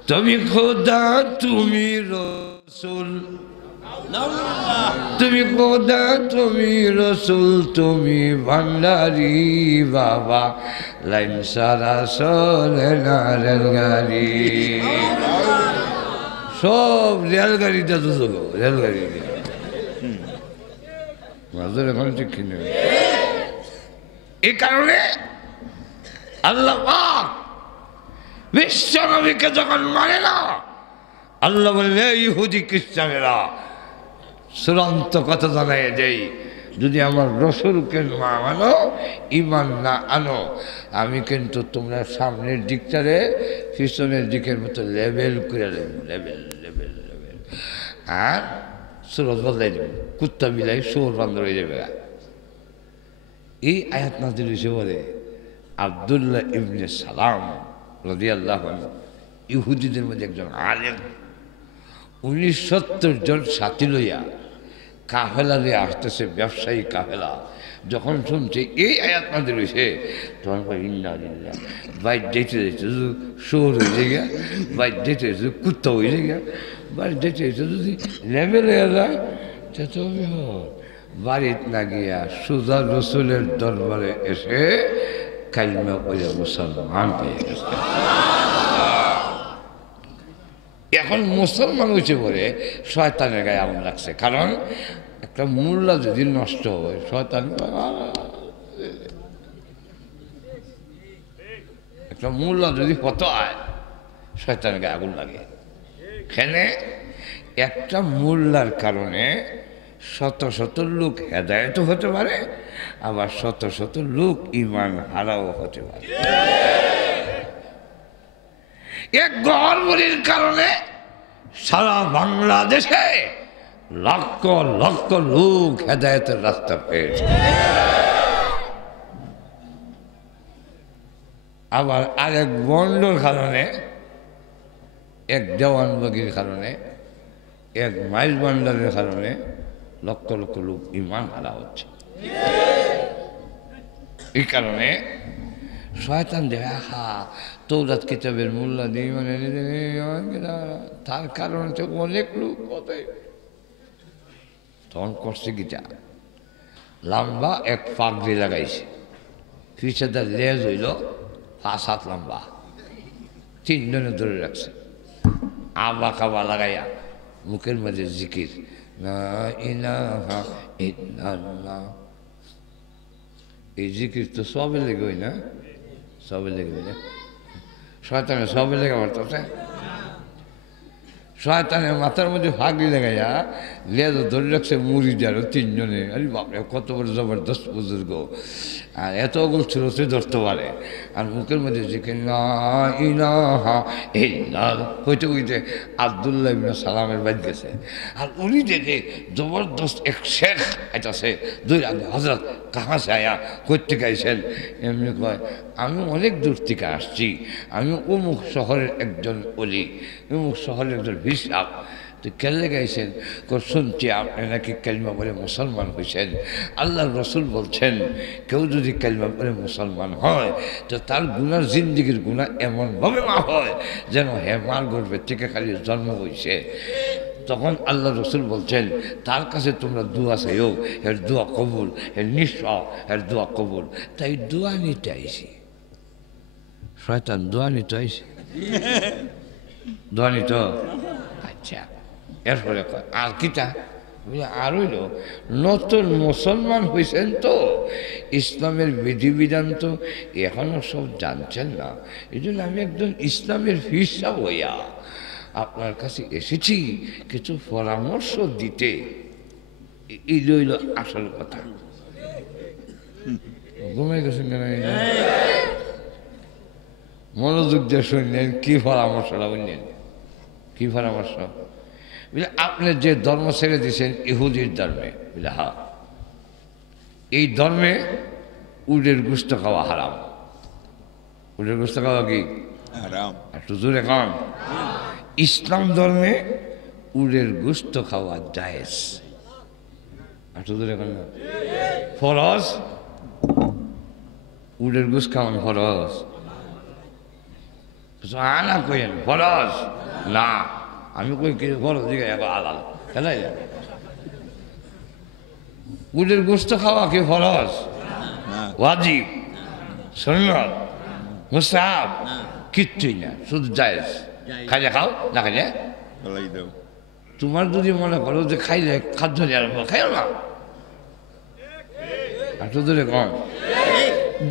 তুমি খোদা, তুমি রসুল, তুমি খোদা, তুমি রসুল, তুমি ভান্ডারি বাবা, লাইন সারা চলে না রেলগাড়ি। সব রেলগাড়িটা তো চলো, রেলগাড়ি মাঝের এখন ঠিক কিনে। এই কারণে আল্লাহ পাক বিশ্ব নবীকে যখন মানে না, আল্লাহ বললে ইহুদি খ্রিস্টানেরা চূড়ান্ত কথা জানাই দেই, যদি আমার রসুলকে না মানো, ইমান না আনো, আমি কিন্তু তোমরা সামনের দিকটারে পিছনের দিকের মতো লেবেল করে দেব, লেবেল লেবেল লেবেল। আর সুরত বদলাই দেব, কুত্তা বিলাই সোর বান্দর হয়ে যাবে। এই আয়াত নাযিল হয়েছে বলে আব্দুল্লাহ ইবনে সালাম রাদিয়াল্লাহু আনহু, ইহুদিদের মধ্যে একজন আলেম, 70 জন সাথী লইয়া কাফেলা দিয়ে আসতেছে, ব্যবসায়ী কাফেলা। যখন শুনছে এই আয়াত নাযিল হয়েছে, তখন ইন্নালিল্লাহ, বাইর যেতে যেতে সোর হয়ে গিয়া, বাইর যেতে যেতে কুত্তা হয়ে গিয়া, বাইর যেতে যেতে যদি লেভেল হয়ে যায়, তো বাড়িতে না গিয়া সুজা রসুলের দরবারে এসে কালিমা পড়ে মুসলমান হয়ে গেছে। এখন মুসলমান হয়েছে বলে শয়তানের গায়ে আগুন লাগছে, কারণ একটা মোল্লা যদি নষ্ট হয়, শয়তান একটা মোল্লা যদি হতো হয়, শয়তানের গায়ে আগুন লাগে। এখানে একটা মোল্লার কারণে শত শত লোক হেদায়েত হতে পারে, আবার শত শত লোক ইমান হারাও হতে পারে। এক গড়বড়ির কারণে সারা বাংলাদেশে লক্ষ লক্ষ লোক হেদায়েতের রাস্তা পেয়েছে। আবার আরেক বন্ডর কারণে, এক দেওয়ানবাগির কারণে, এক মাইল বান্ডারের কারণে লক্ষ লক্ষ লোক ইমান হারা হচ্ছে। এই কারণে শয়তান দেয় হা তৌরাত কিতাবের মোল্লা দিয়ে মানে তার কারণে তো অনেক লোক কথাই তখন করছে গীতা লম্বা এক পাগড়ি লাগাইছে, পিছে তার লেজ হইল 5 হাত লম্বা, 3 জনে ধরে রাখছে, আবা কাবা লাগাইয়া মুখের মধ্যে জিকির, লা ইলাহা ইল্লাল্লাহ। এই জিকির তো সবে লেগে হই না, সবে লেগে না, শয়তানের সবে লেগে পারতেছে। শয়তানের মাথার মধ্যে ফাঁকি লাগাইয়া লেজ ধরে রাখছে মুড়ি দেওয়ার 3 জনে। আরে বাপরে, কত বড় জবরদস্ত বুজুর্গ, আর এত গোল ছিল সে ধরতে পারে। আর মুখের মধ্যে জিকির লা ইলাহা ইল্লাল্লাহ হইতে হইতে আব্দুল্লাহ ইবনে সালামের বাড়ি গেছে। আর উনি দেখে জবরদস্ত এক শেখ আইতাছে, 2 আগে হযরত কাহা সে আয়া, করতে গাইছেন? এমনি কয়, আমি অনেক দূর থেকে আসছি, আমি অমুক শহরের একজন অলি, অমুক শহরের একজন হিসাব। তো কেলে গাইছেন? শুনছি আপনি নাকি কালিমা বলে মুসলমান হয়েছেন। আল্লাহর রসুল বলছেন, কেউ যদি কালিমা বলে মুসলমান হয় তো তার গুনার, জিন্দিগির গুনাহ এমনভাবে মাফ হয় যেন হেমার গর্ভের থেকে খালি জন্ম হয়েছে। তখন আল্লাহ রসুল বলছেন, তার কাছে তোমরা দোয়া চাইও, এর দোয়া কবুল, এর নিঃস্ব, এর দোয়া কবুল। তাই দোয়া নিতে আইসি। শয়তান দোয়া নিতে আইসি, দোয়া নিত। আচ্ছা, এরপরে আর কিটা আর হইল, নতুন মুসলমান হয়েছেন তো ইসলামের বিধিবিধান তো এখনো সব জানছেন না, এই জন্য আমি একজন ইসলামের হিসাব হইয়া আপনার কাছে এসেছি কিছু পরামর্শ দিতে। এই রইল আসল কথা। ঘুমাই গেছেন কেন? মনোযোগ দিয়ে শুনলেন, কি পরামর্শটা বললেন? কি পরামর্শ? বলে আপনি যে ধর্ম ছেড়ে দিয়েছেন ইহুদির ধর্মে, বলে হ্যাঁ, এই ধর্মে উটের গোশত খাওয়া হারাম। উটের গোস্ত খাওয়া কি হারাম। একটু জোরে খান। ইসলাম ধর্মে উটের গোস্ত খাওয়া জায়েজ। একটু জোরে খান না। ফরজ উটের গোস্ত খাওয়ান ফরজ। আনা কইেন ফরজ না, আমি কই কি ফরজ দিকে আলাল খেলাই উটের গোস্ত খাওয়া কি ফরজ ওয়াজিব সুন্নাত মুস্তাহাব কিচ্ছুই না, শুধু জায়েজ। খাইলে খাও, না খাইলে বলাই দাও। তোমার যদি মনে করো যে খাইলে খাদ্য নিরাপদ খাইও না, একটু ধরে কম।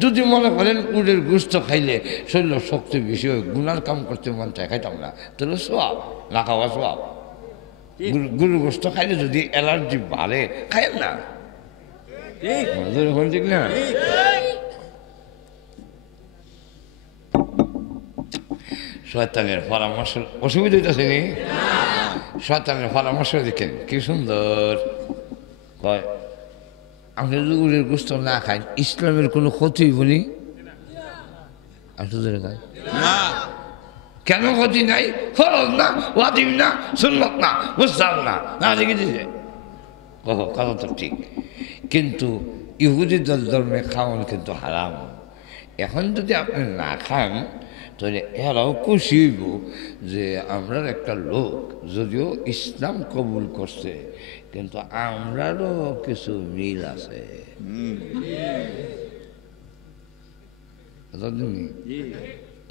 যদি মনে করেন উটের গোস্ত খাইলে শরীর শক্তি বেশি হয়, গুনার কাম করতে মন চায়, খাইতাম না, তাহলে সোয়াব, না খাওয়া সোয়াব। গরুর গোস্ত খাইলে যদি অ্যালার্জি বাড়ে খাইয়েন না, ঠিক না? শয়তানের পরামর্শ অসুবিধা হইতেছে নি? শয়তানের পরামর্শ দেখেন কি সুন্দর কয়, আপনি যদি উটের গোস্ত না খান ইসলামের কোনো ক্ষতি বলি কেন ক্ষতি নাই? ফরজ না, ওয়াজিব না, সুন্নাত না, মুস্তাহাব না, না লিখে দিয়েছে। কথা তো ঠিক, কিন্তু ইহুদি ধর্মে খাওয়ান কিন্তু হারাম। এখন যদি আপনি না খান তাহলে এরাও খুশি হইব যে আমরা একটা লোক যদিও ইসলাম কবুল করছে কিন্তু আমরারও কিছু মিল আছে।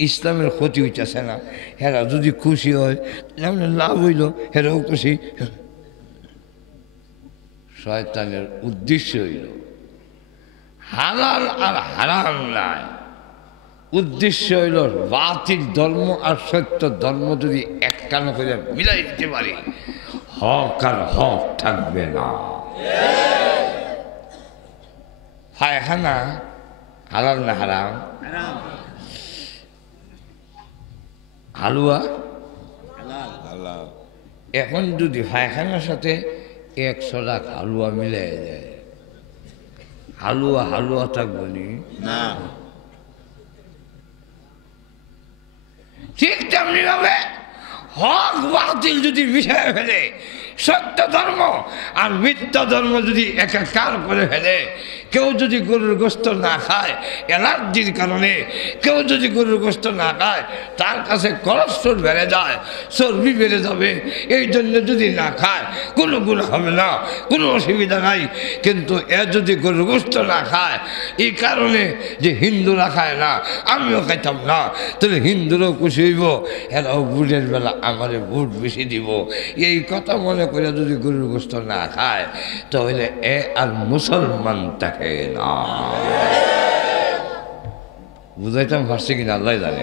ইসলামের ক্ষতি হইতেছে না, হেরা যদি খুশি হয় লাভ হইল, হেরাও খুশি। শয়তানের উদ্দেশ্য হইল হালাল আর হারাম নাই, উদ্দেশ্য হইল বাতিল ধর্ম আর সত্য ধর্ম যদি একখান করে মিলাই দিতে পারি হক আর হক থাকবে না। পায়খানা হালাল না হারাম? হালুয়া এখন যদি পায়খানার সাথে 100 লাখ হালুয়া মিলাই যায়, হালুয়া হালুয়া থাকবে না। ঠিক তেমনি ভাবে হক বাতিল যদি মিশায় ফেলে, সত্য ধর্ম আর মিথ্যা ধর্ম যদি একাকার করে ফেলে, কেউ যদি গরুর গোস্ত না খায় অ্যালার্জির কারণে, কেউ যদি গরুর গোস্ত না খায় তার কাছে কোলেস্ট্রল বেড়ে যায়, চর্বি বেড়ে যাবে, এই জন্য যদি না খায় কোনো গুণ হবে না, কোনো অসুবিধা নাই। কিন্তু এ যদি গরুর গোস্ত না খায় এই কারণে যে হিন্দুরা খায় না আমিও খাইতাম না, তাহলে হিন্দুরাও খুশি হইব, এরাও ভোটের বেলা আমারে ভোট বেশি দিব, এই কথা মনে করে যদি গরুর গোস্ত না খায় তাহলে এ আর মুসলমান থাকে না। বুঝাইতাম পারছি কিনা আল্লাহ জানে।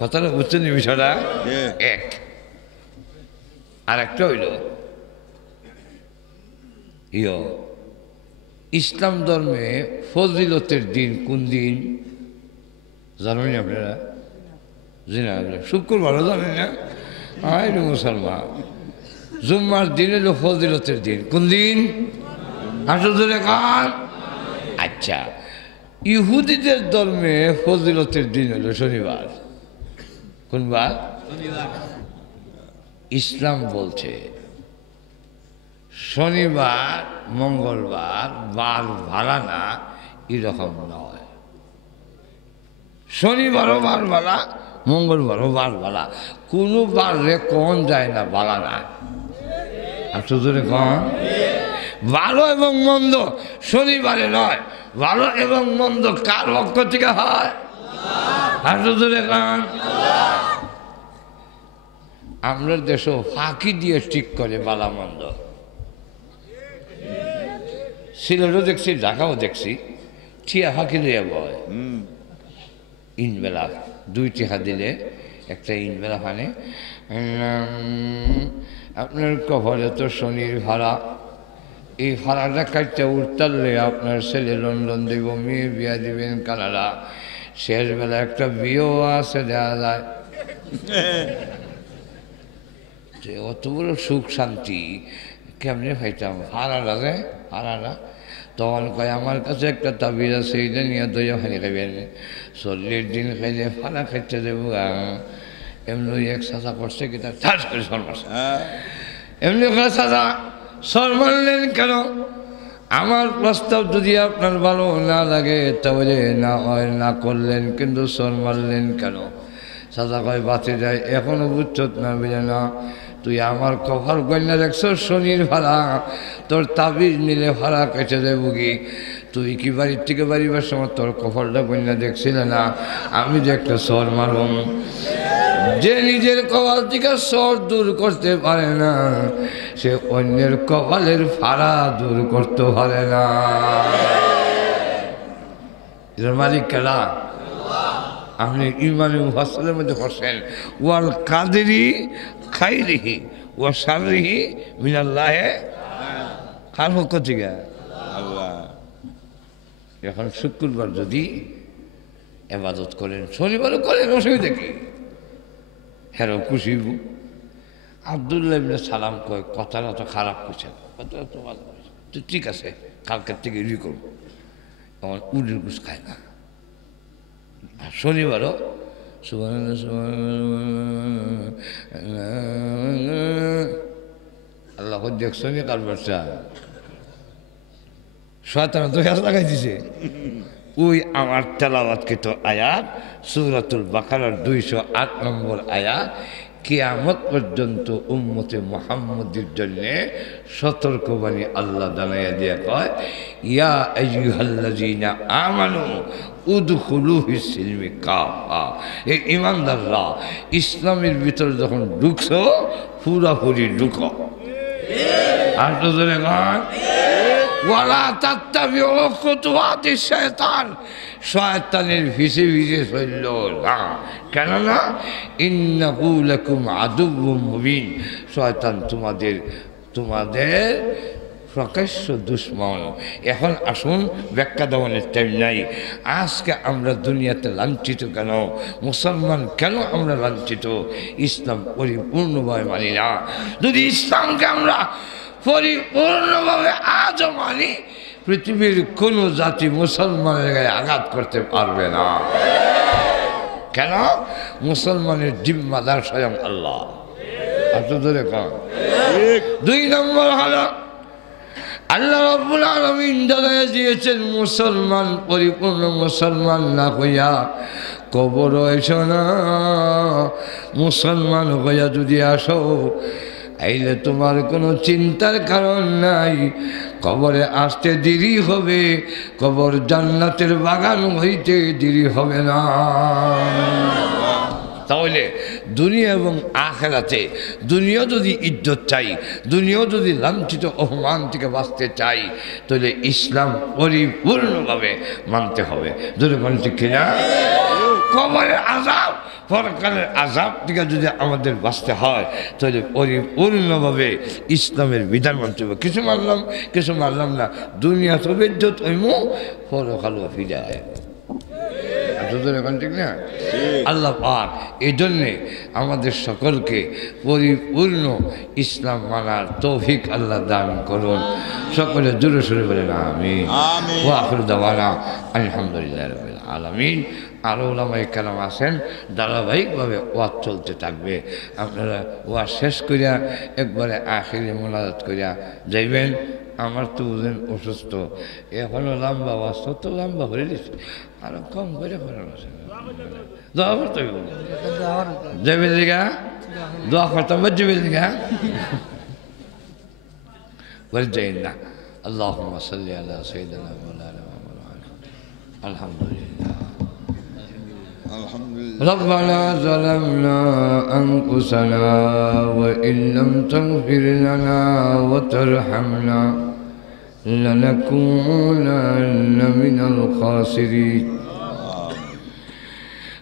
কথাটা বুঝছেন বিষয়টা? এক আর একটা হইল ইসলাম ধর্মে ফজিলতের দিন কোন দিন জানেন আপনারা? জানা শুক্রবারও জানেন না? আয় মুসলমান, জুম্মার দিন হলো ফজিলতের দিন। কোন দিন? হাসুদুরে খান। আচ্ছা, ইহুদিদের ধর্মে ফজিলতের দিন হলো শনিবার। কোন বার? ইসলাম বলছে শনিবার মঙ্গলবার বার ভাড়া না, এরকম নয়। শনিবারও বার ভাড়া, মঙ্গলবারও বার ভাড়া, কোনো বার রে কন যায় না ভাড়া না। আসলে কন ভালো এবং মন্দ শনিবারে নয়, ভালো এবং মন্দ কার পক্ষ থেকে হয়? আসলে কন আমরা দেশও ফাঁকি দিয়ে ঠিক করে বালা মন্দ। সিলেটও দেখছি, ঢাকাও দেখছি, ঠিয়া ফাঁকি দিয়ে বয়। ইনবেলা 2 টাকা দিলে একটা ইনবেলা ফানে, আপনার কপালে তো শনির ভাড়া, এই ভাড়াটা কাটতে উঠতারলে আপনার ছেলে লন্ডন দিব, মেয়ে বিয়া দিবেন কানাডা, শেষবেলা একটা বিয়েও আছে দেওয়া যায়। অত বড় সুখ শান্তি কেমনে পাইতাম? ভাড়াটা রে ভাড়াটা তখন কয় আমার কাছে একটা তাবিজ আছে, এইটা নিয়ে দইয়া খানি খাইবেন, 40 দিন খাইলে ফালা খাইতে দেবো। এমনি এক সাজা করছে কি তার ঠাস করে সর মারছে। এমনি করে সাজা সর মারলেন কেন? আমার প্রস্তাব যদি আপনার ভালো না লাগে তাহলে না হয় না করলেন, কিন্তু সর মারলেন কেন? সাজা কয় বাঁচে যায় এখনো বুঝছত না, বুঝে না? তুই আমার কভার গন্যা দেখছ শনির ভাড়া, তোর তাবিজ নিলে ভাড়া কেটে দেবো কি? তুই কি বাড়ির থেকে বাড়িবার সময় তোর কভারটা গন্যা দেখছিলে না? আমি যে একটা সর মারুম। যে নিজের কপাল থেকে সর দূর করতে পারে না, সে অন্যের কপালের ফাড়া দূর করতে পারে না। এর মালিক কেনা? আপনি ইমানে মুফাসসিরের মধ্যে পড়ছেন, ওয়াল কাদেরি খাইরিহি ওয়া শাররিহি মিনাল্লাহি। কার পক্ষ থেকে? আল্লাহ। এখন শুক্রবার যদি ইবাদত করেন, শনিবারও করেন, অসুবিধা কি? হ্যাঁ খুশি। আব্দুল্লাহ ইবনে সালাম কয় কথাটা তো খারাপ করছেন, কথাটা তো ভালো করছে, তো ঠিক আছে কালকের থেকে ই করবো। আমার উডির ঘুষ খায় না। আর শনিবারও আল্লাহ দেখছো নি কাল বাচ্চা শয়তানা তো হাত লাগাই দিছে। ওই আমার তেলাওয়াতকৃত আয়াত সূরাতুল বাকারার 208 নম্বর আয়াত, কিয়ামত পর্যন্ত উম্মতে মুহাম্মদের জন্য সতর্কবাণী আল্লাহ জানাইয়া দিয়া কয়, ইয়া আইয়ুহাল্লাযীনা আমানু উদখুলু ফিস-সিলমি কাফা। এই ঈমানদাররা ইসলামের ভিতরে যখন ঢুকছো পুরাপুরি ঢুকো। আর তো জোরে কন, ওয়ালা তাত্তাবিউ খুতুওয়াতিশ শায়তান, শয়তানের ভিসে ভিসে চলল না। কেননা ইন্নাহু লাকুম আদুউম মুবিন, শয়তান তোমাদের প্রকাশ্য দুশ্মন। এখন আসুন ব্যাখ্যা দেওয়ার টাইম নাই। আজকে আমরা দুনিয়াতে লাঞ্ছিত কেন? মুসলমান কেন আমরা লাঞ্ছিত? ইসলাম পরিপূর্ণভাবে মানি না। যদি ইসলামকে আমরা পরিপূর্ণভাবে আজও মানি, পৃথিবীর কোনো জাতি মুসলমানের গায়ে আঘাত করতে পারবে না। কেন? মুসলমানের জিম্মাদার স্বয়ং আল্লাহ। ধরে কন। 2 নম্বর হলো আল্লাহ রাব্বুল আলামিন জানাইয়া দিয়েছেন, মুসলমান পরিপূর্ণ মুসলমান না হইয়া কবর এসো না। মুসলমান হইয়া যদি আসো, আইলে তোমার কোনো চিন্তার কারণ নাই। কবরে আসতে দেরি হবে, কবর জান্নাতের বাগান হইতে দেরি হবে না। তাহলে দুনিয়া এবং আখিরাতে, দুনিয়া যদি ইজ্জত চাই, দুনিয়া যদি লাঞ্ছিত অপমান থেকে বাঁচতে চাই, তাহলে ইসলাম পরিপূর্ণভাবে মানতে হবে। যদি কোন ঠিক কিনা? কবরের আযাব, পরকালের আযাব থেকে যদি আমাদের বাঁচতে হয়, তাহলে পরিপূর্ণভাবে ইসলামের বিধান মানতে হবে। কিছু মানলাম না, দুনিয়া তো ইজ্জত হইমু, পরকালও ফিরে আয়। ঠিক না? আল্লাহ পাক এই জন্যে আমাদের সকলকে পরিপূর্ণ ইসলাম মানার তৌফিক আল্লাহ দান করুন। সকলে জোরে সোরে বলেন আমিন। ওয়া আখিরু দাওয়ানা আলহামদুলিল্লাহি রাব্বিল আলামিন। আরও ওলামায়ে কেরাম আছেন, ধারাবাহিকভাবে ওয়াজ চলতে থাকবে। আপনারা ওয়াজ শেষ করিয়া একবারে আখিরে মোনাজাত করিয়া যাইবেন। আমার তো বুঝেন অসুস্থ, এখনো লম্বা ওয়াজ তো লম্বা করে দিচ্ছে, আরো কম করে করার আছে। দোয়া করতে হবে, যাবে দিঘা দোয়া করতাম, যাবে দিঘা বলে যাই না। আল্লাহুম্মা সাল্লি আলা সাইয়্যিদিনা মাওলানা মুহাম্মদ। আলহামদুলিল্লাহ। ربنا ظلمنا أنفسنا وإن لم تغفر لنا وترحمنا لنكونن من الخاسرين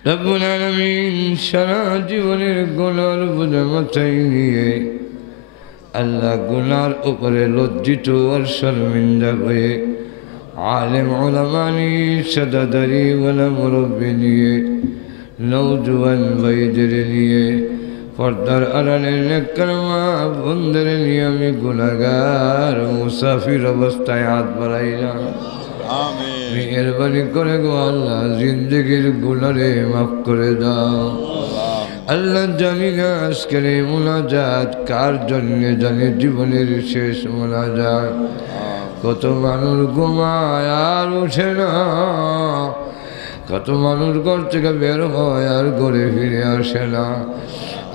رب العالمين সারা জীবনের গুনার বোঝা মাথায় নিয়ে আল্লাহ গুনার উপরে লজ্জিত আর শর্মিন্দা হয়ে आलिम उलमानी सदादरी वाला मुरब्बी लिए नौजवान भाईদের নিয়ে পর্দার আড়ালে নেককার মা বোনদের নিয়ে আমি গুনাহগার মুসাফির অবস্থায় হাত বাড়াইলাম। মেহেরবানি করে গো আল্লাহ জিন্দগির গুনারে মাফ করে দাও। আল্লাহ জানি না আজকের এই মোনাজাত কার জন্যে, জানি জীবনের শেষ মোনাজাত। কত মানুষ ঘুমায় আর উঠে না, কত মানুষ ঘর থেকে বের হয় আর ঘরে ফিরে আসে না।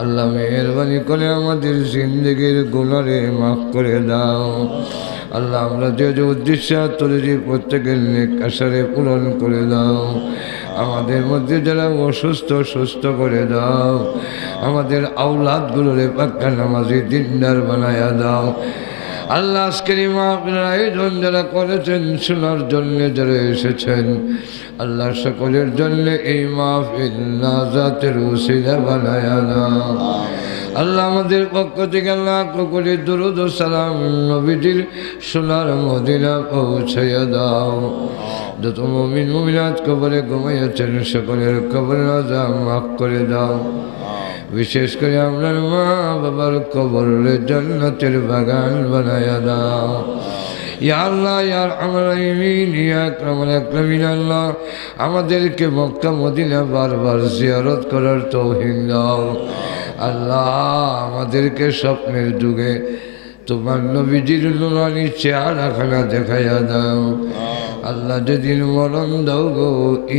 আল্লাহ মেহেরবানি করে আমাদের জিন্দগির গুনারে মাফ করে দাও। আল্লাহ আমরা যে যে উদ্দেশ্যে তুলেছি প্রত্যেকের নেক আশারে পূরণ করে দাও। আমাদের মধ্যে যারা অসুস্থ সুস্থ করে দাও। আমাদের আওলাদগুলোরে পাক্কা নামাজি দিনদার বানায়া দাও। আল্লাহ আজকের মাহফিলের আয়োজন যারা করেছেন, শোনার জন্য যারা এসেছেন, আল্লাহ সকলের জন্য এই মাহফিল নাজাতের উসিলা বানায়া দাও। আল্লাহ আমাদের পক্ষ থেকে লাখ কোটি দুরূদ ও সালাম নবীজির সোনার মদিনা পৌঁছাইয়া দাও। যত মুমিন মুমিনাত কবরে ঘুমাইয়াছেন সকলের কবর আযাব মাফ করে দাও। বিশেষ করে আপনার মা বাবার কবরে জান্নাতের বাগান বানায়া দাও। ইয়া আল্লাহ ইয়া আরহামার রাহিমিন ইয়া আকরামাল আকরামিন। আল্লাহ আমাদেরকে মক্কা মদিনা বারবার জিয়ারত করার তৌফিক দাও। আল্লাহ আমাদেরকে স্বপ্নের যুগে তোমার নবীজির নুরানি চেহারাখানা দেখাইয়া দাও। আল্লাহ যেদিন মরণ দাও গো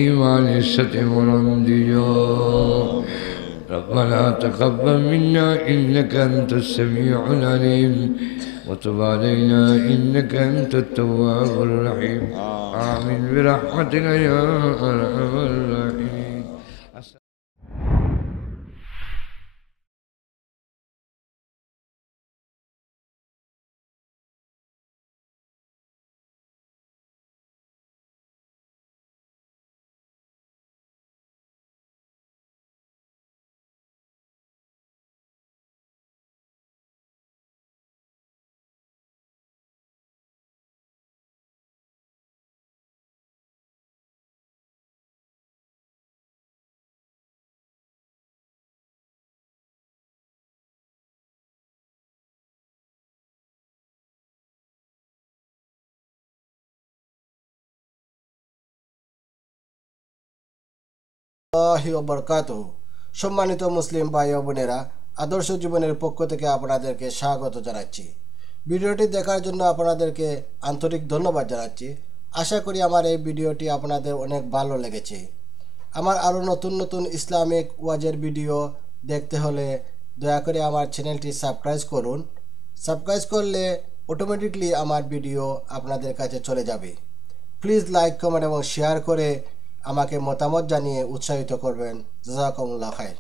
ঈমানের সাথে মরণ দিও। ربنا تقبل منا إنك أنت السميع العليم وتب علينا إنك أنت التواب الرحيم آمين برحمتك يا أرحم الراحمين. সম্মানিত মুসলিম ভাই ও বোনেরা, আদর্শ জীবনের পক্ষ থেকে আপনাদেরকে স্বাগত জানাচ্ছি। ভিডিওটি দেখার জন্য আপনাদেরকে আন্তরিক ধন্যবাদ জানাচ্ছি। আশা করি আমার এই ভিডিওটি আপনাদের অনেক ভালো লেগেছে। আমার আরও নতুন নতুন ইসলামিক ওয়াজের ভিডিও দেখতে হলে দয়া করে আমার চ্যানেলটি সাবস্ক্রাইব করুন। সাবস্ক্রাইব করলে অটোমেটিকলি আমার ভিডিও আপনাদের কাছে চলে যাবে। প্লিজ লাইক, কমেন্ট এবং শেয়ার করে আমাকে মতামত জানিয়ে উৎসাহিত করবেন। জাযাকুমুল্লাহ খাইর।